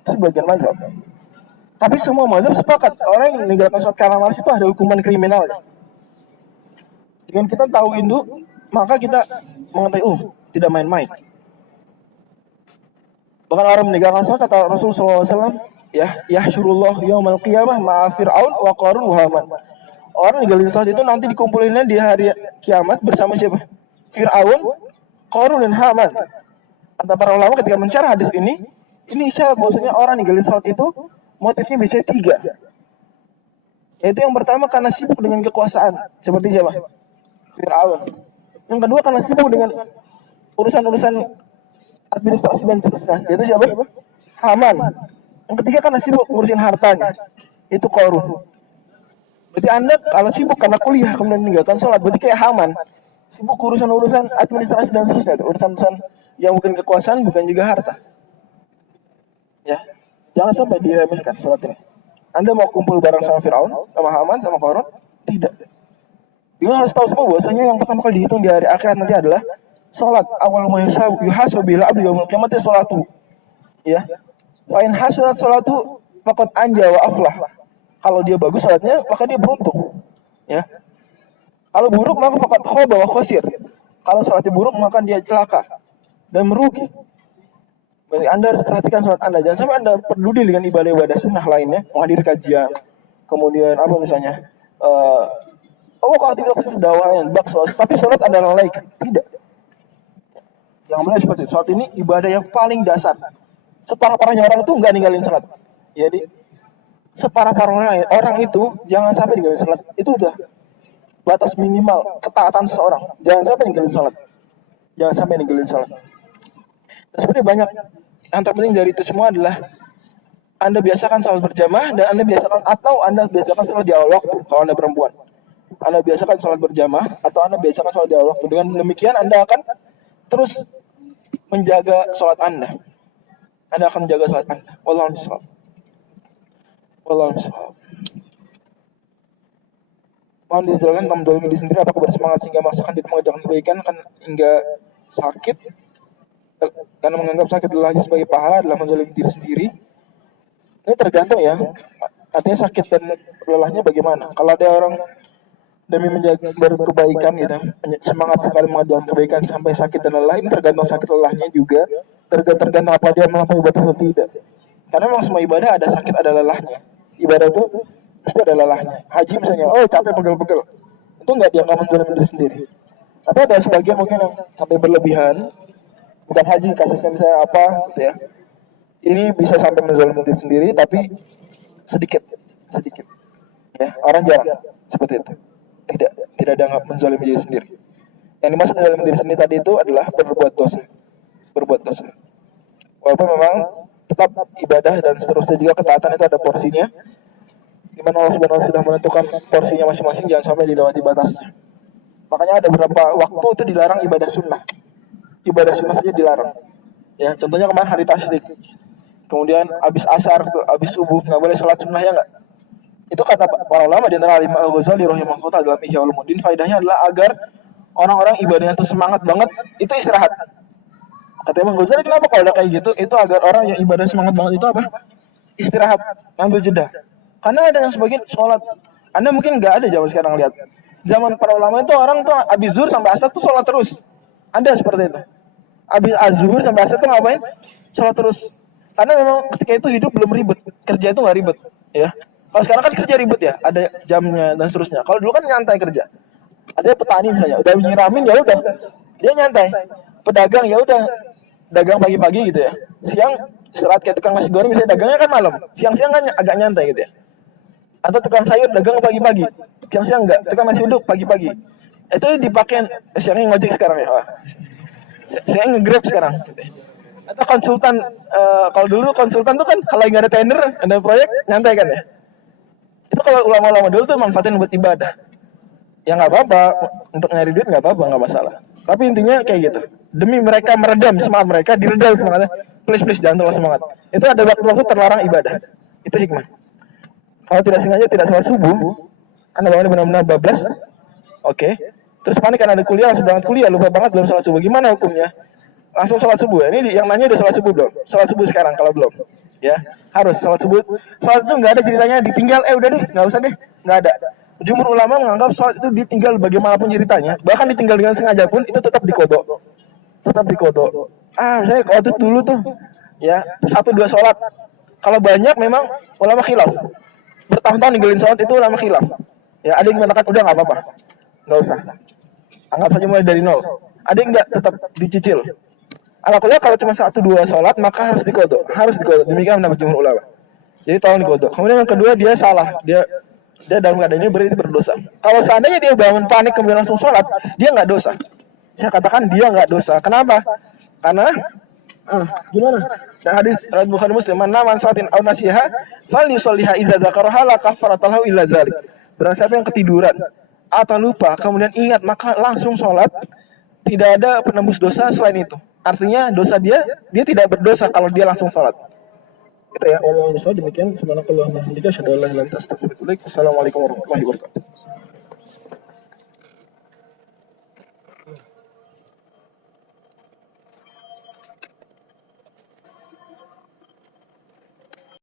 Sebagian mazhab. Tapi semua mazhab sepakat orang yang meninggalkan sholat karena malas itu ada hukuman kriminalnya. Dengan kita tahu itu, maka kita mengetahui, tidak main-main. Bahkan orang meninggalkan sholat kata Rasulullah SAW, ya yahsyurullah yaumal qiyamah ma'a fir'aun wa qarun wa haman. Orang ninggalin sholat itu nanti dikumpulinnya di hari kiamat bersama siapa? Fir'aun, Qarun dan Haman. Kata para ulama ketika mensyarah hadis ini isyarat bahwasanya orang ninggalin sholat itu motifnya bisa 3. Yaitu yang pertama karena sibuk dengan kekuasaan, seperti siapa? Fir'aun. Yang kedua karena sibuk dengan urusan-urusan administrasi dan seterusnya, yaitu siapa? Haman. Yang ketiga karena sibuk ngurusin hartanya, itu Qarun. Berarti Anda kalau sibuk karena kuliah kemudian meninggalkan sholat, berarti kayak Haman, sibuk urusan-urusan administrasi dan seterusnya, urusan-urusan yang bukan kekuasaan, bukan juga harta. Ya, jangan sampai diremehkan sholat ini. Anda mau kumpul bareng sama Fir'aun, sama Haman, sama Qarun? Tidak. Dia harus tahu semua bahwasanya yang pertama kali dihitung di hari akhirat nanti adalah sholat. Awal ma yuhasabu bil abdi yaumil qiyamati sholatu. Ya. Fa in hasanat sholatu faqad anja wa aflah. Kalau dia bagus sholatnya, maka dia beruntung. Ya. Kalau buruk maka faqad khaba wa khasir. Kalau sholatnya buruk maka dia celaka dan merugi. Berarti Anda harus perhatikan sholat Anda. Jangan sampai Anda peduli dengan ibadah-ibadah sunnah lainnya, menghadiri kajian, kemudian apa misalnya, kalau tidak sedawaran, bak sholat, tapi sholat adalah lain. Tidak. Yang benar seperti itu. Sholat ini ibadah yang paling dasar. Separah-parahnya orang itu nggak ninggalin sholat. Jadi separah-parahnya orang itu jangan sampai ninggalin sholat. Itu udah batas minimal ketaatan seseorang. Jangan sampai ninggalin sholat. Jangan sampai ninggalin sholat. Dan sebenarnya banyak. Yang terpenting dari itu semua adalah Anda biasakan sholat berjamaah dan Anda biasakan sholat di awal waktu kalau Anda perempuan. Anda biasakan sholat berjamaah atau Anda biasakan sholat di awal waktu. Dengan demikian Anda akan terus menjaga sholat Anda. Anda akan menjaga sholat Anda. Wallahu a'lam. Wallahu a'lam. Mohon dijelaskan tentang dolmi diri sendiri, apakah bersemangat sehingga memaksakan diri mengerjakan kebaikan kan hingga sakit, karena menganggap sakit lelahnya sebagai pahala adalah menzalimi diri sendiri. Ini tergantung ya. Artinya sakit dan lelahnya bagaimana. Kalau ada orang demi menjaga berkebaikan gitu, semangat sekali mengajarkan kebaikan sampai sakit dan lelah. Ini tergantung sakit lelahnya juga, tergantung apa dia melakukan ibadah atau tidak. Karena memang semua ibadah ada sakit ada lelahnya. Ibadah itu pasti ada lelahnya. Haji misalnya, oh capek pegel-pegel, itu nggak dianggap menzalimi diri sendiri. Tapi ada sebagian mungkin yang sampai berlebihan, bukan haji kasusnya misalnya apa gitu ya. Ini bisa sampai menzalimi diri sendiri, tapi sedikit, sedikit. Ya, orang jarang seperti itu. Tidak dianggap menzalimi diri sendiri. Yang dimaksud menzalimi diri sendiri tadi itu adalah berbuat dosa. Berbuat dosa. Walaupun memang tetap ibadah dan seterusnya juga ketaatan itu ada porsinya. Di mana Allah Subhanahu wa taala sudah menentukan porsinya masing-masing, jangan sampai dilewati batasnya. Makanya ada beberapa waktu itu dilarang ibadah sunnah. Ibadah sunnah saja dilarang. Ya, contohnya kemarin hari tasyrik. Kemudian habis asar, habis subuh nggak boleh sholat sunnah ya nggak? Itu kata para ulama di antara Imam Al-Ghazali rahimahullah dalam Ihya Ulumuddin, faedahnya adalah agar orang-orang ibadahnya itu semangat banget, itu istirahat. Kata Imam Ghazali, kenapa kalau udah kayak gitu? Itu agar orang yang ibadah semangat banget itu apa? Istirahat, ngambil jeda. Karena ada yang sebagian sholat, Anda mungkin nggak ada zaman sekarang lihat. Zaman para ulama itu orang tuh habis zuhur sampai asar tuh sholat terus. Ada seperti itu. Habis azhur sampai asar tuh ngapain? Sholat terus. Karena memang ketika itu hidup belum ribet, kerja itu nggak ribet, ya. Kalau sekarang kan kerja ribet ya, ada jamnya dan seterusnya. Kalau dulu kan nyantai kerja. Ada petani misalnya, udah nyiramin ya udah, dia nyantai. Pedagang ya udah, dagang pagi-pagi gitu ya. Siang istirahat kayak tukang nasi goreng misalnya, dagangnya kan malam. Siang-siang kan agak nyantai gitu ya. Atau tukang sayur dagang pagi-pagi, siang-siang enggak, tukang nasi uduk pagi-pagi. Itu dipakai siangnya ngojek sekarang ya. Wah. Saya nge-grab sekarang. Atau konsultan, kalau dulu konsultan tuh kan kalau nggak ada tender, ada proyek nyantai kan ya. Itu kalau ulama-ulama dulu tuh manfaatin buat ibadah. Ya nggak apa-apa, untuk nyari duit nggak apa-apa, nggak masalah. Tapi intinya kayak gitu. Demi mereka meredam semangat mereka, diredam semangatnya. Please jangan terlalu semangat. Itu ada waktu-waktu terlarang ibadah. Itu hikmah. Kalau tidak sengaja tidak sholat subuh, Anda bangunnya benar-benar bablas. Oke. Terus panik karena ada kuliah, langsung berangkat kuliah, lupa banget belum sholat subuh. Gimana hukumnya? Langsung sholat subuh ya. Ini yang nanya udah sholat subuh belum? Sholat subuh sekarang kalau belum. Ya, harus sholat subuh. Sholat itu nggak ada ceritanya ditinggal, udah deh, nggak usah deh, nggak ada. Jumhur ulama menganggap sholat itu ditinggal bagaimanapun ceritanya, bahkan ditinggal dengan sengaja pun itu tetap dikodok, tetap dikodok. Misalnya kalau itu dulu tuh, ya 1-2 sholat. Kalau banyak memang ulama khilaf. Bertahun-tahun ninggalin sholat itu ulama khilaf. Ya ada yang mengatakan udah nggak apa-apa, nggak usah. Anggap saja mulai dari nol. Ada yang nggak, tetap dicicil. Alhamdulillah kalau cuma 1-2 sholat maka harus dikodok, Demikian pendapat jumhur ulama. Jadi tolong dikodok. Kemudian yang kedua dia salah, dia dalam keadaan ini berarti berdosa. Kalau seandainya dia bangun panik kemudian langsung sholat, dia nggak dosa. Saya katakan dia nggak dosa. Kenapa? Karena gimana? Dan hadis riwayat Bukhari Muslim, "Man nama salatin aw nasiha falyusalliha idza dzakaraha la kafarata lahu illa dzalik." Barang siapa yang ketiduran atau lupa kemudian ingat maka langsung sholat, tidak ada penembus dosa selain itu. Artinya dosa dia tidak berdosa kalau dia langsung sholat. Itu ya. Wallahu a'lam. Demikian. Subhanakallahumma wa bihamdika asyhadu an la ilaha illa anta astaghfiruka wa atubu ilaik. Assalamualaikum warahmatullahi wabarakatuh.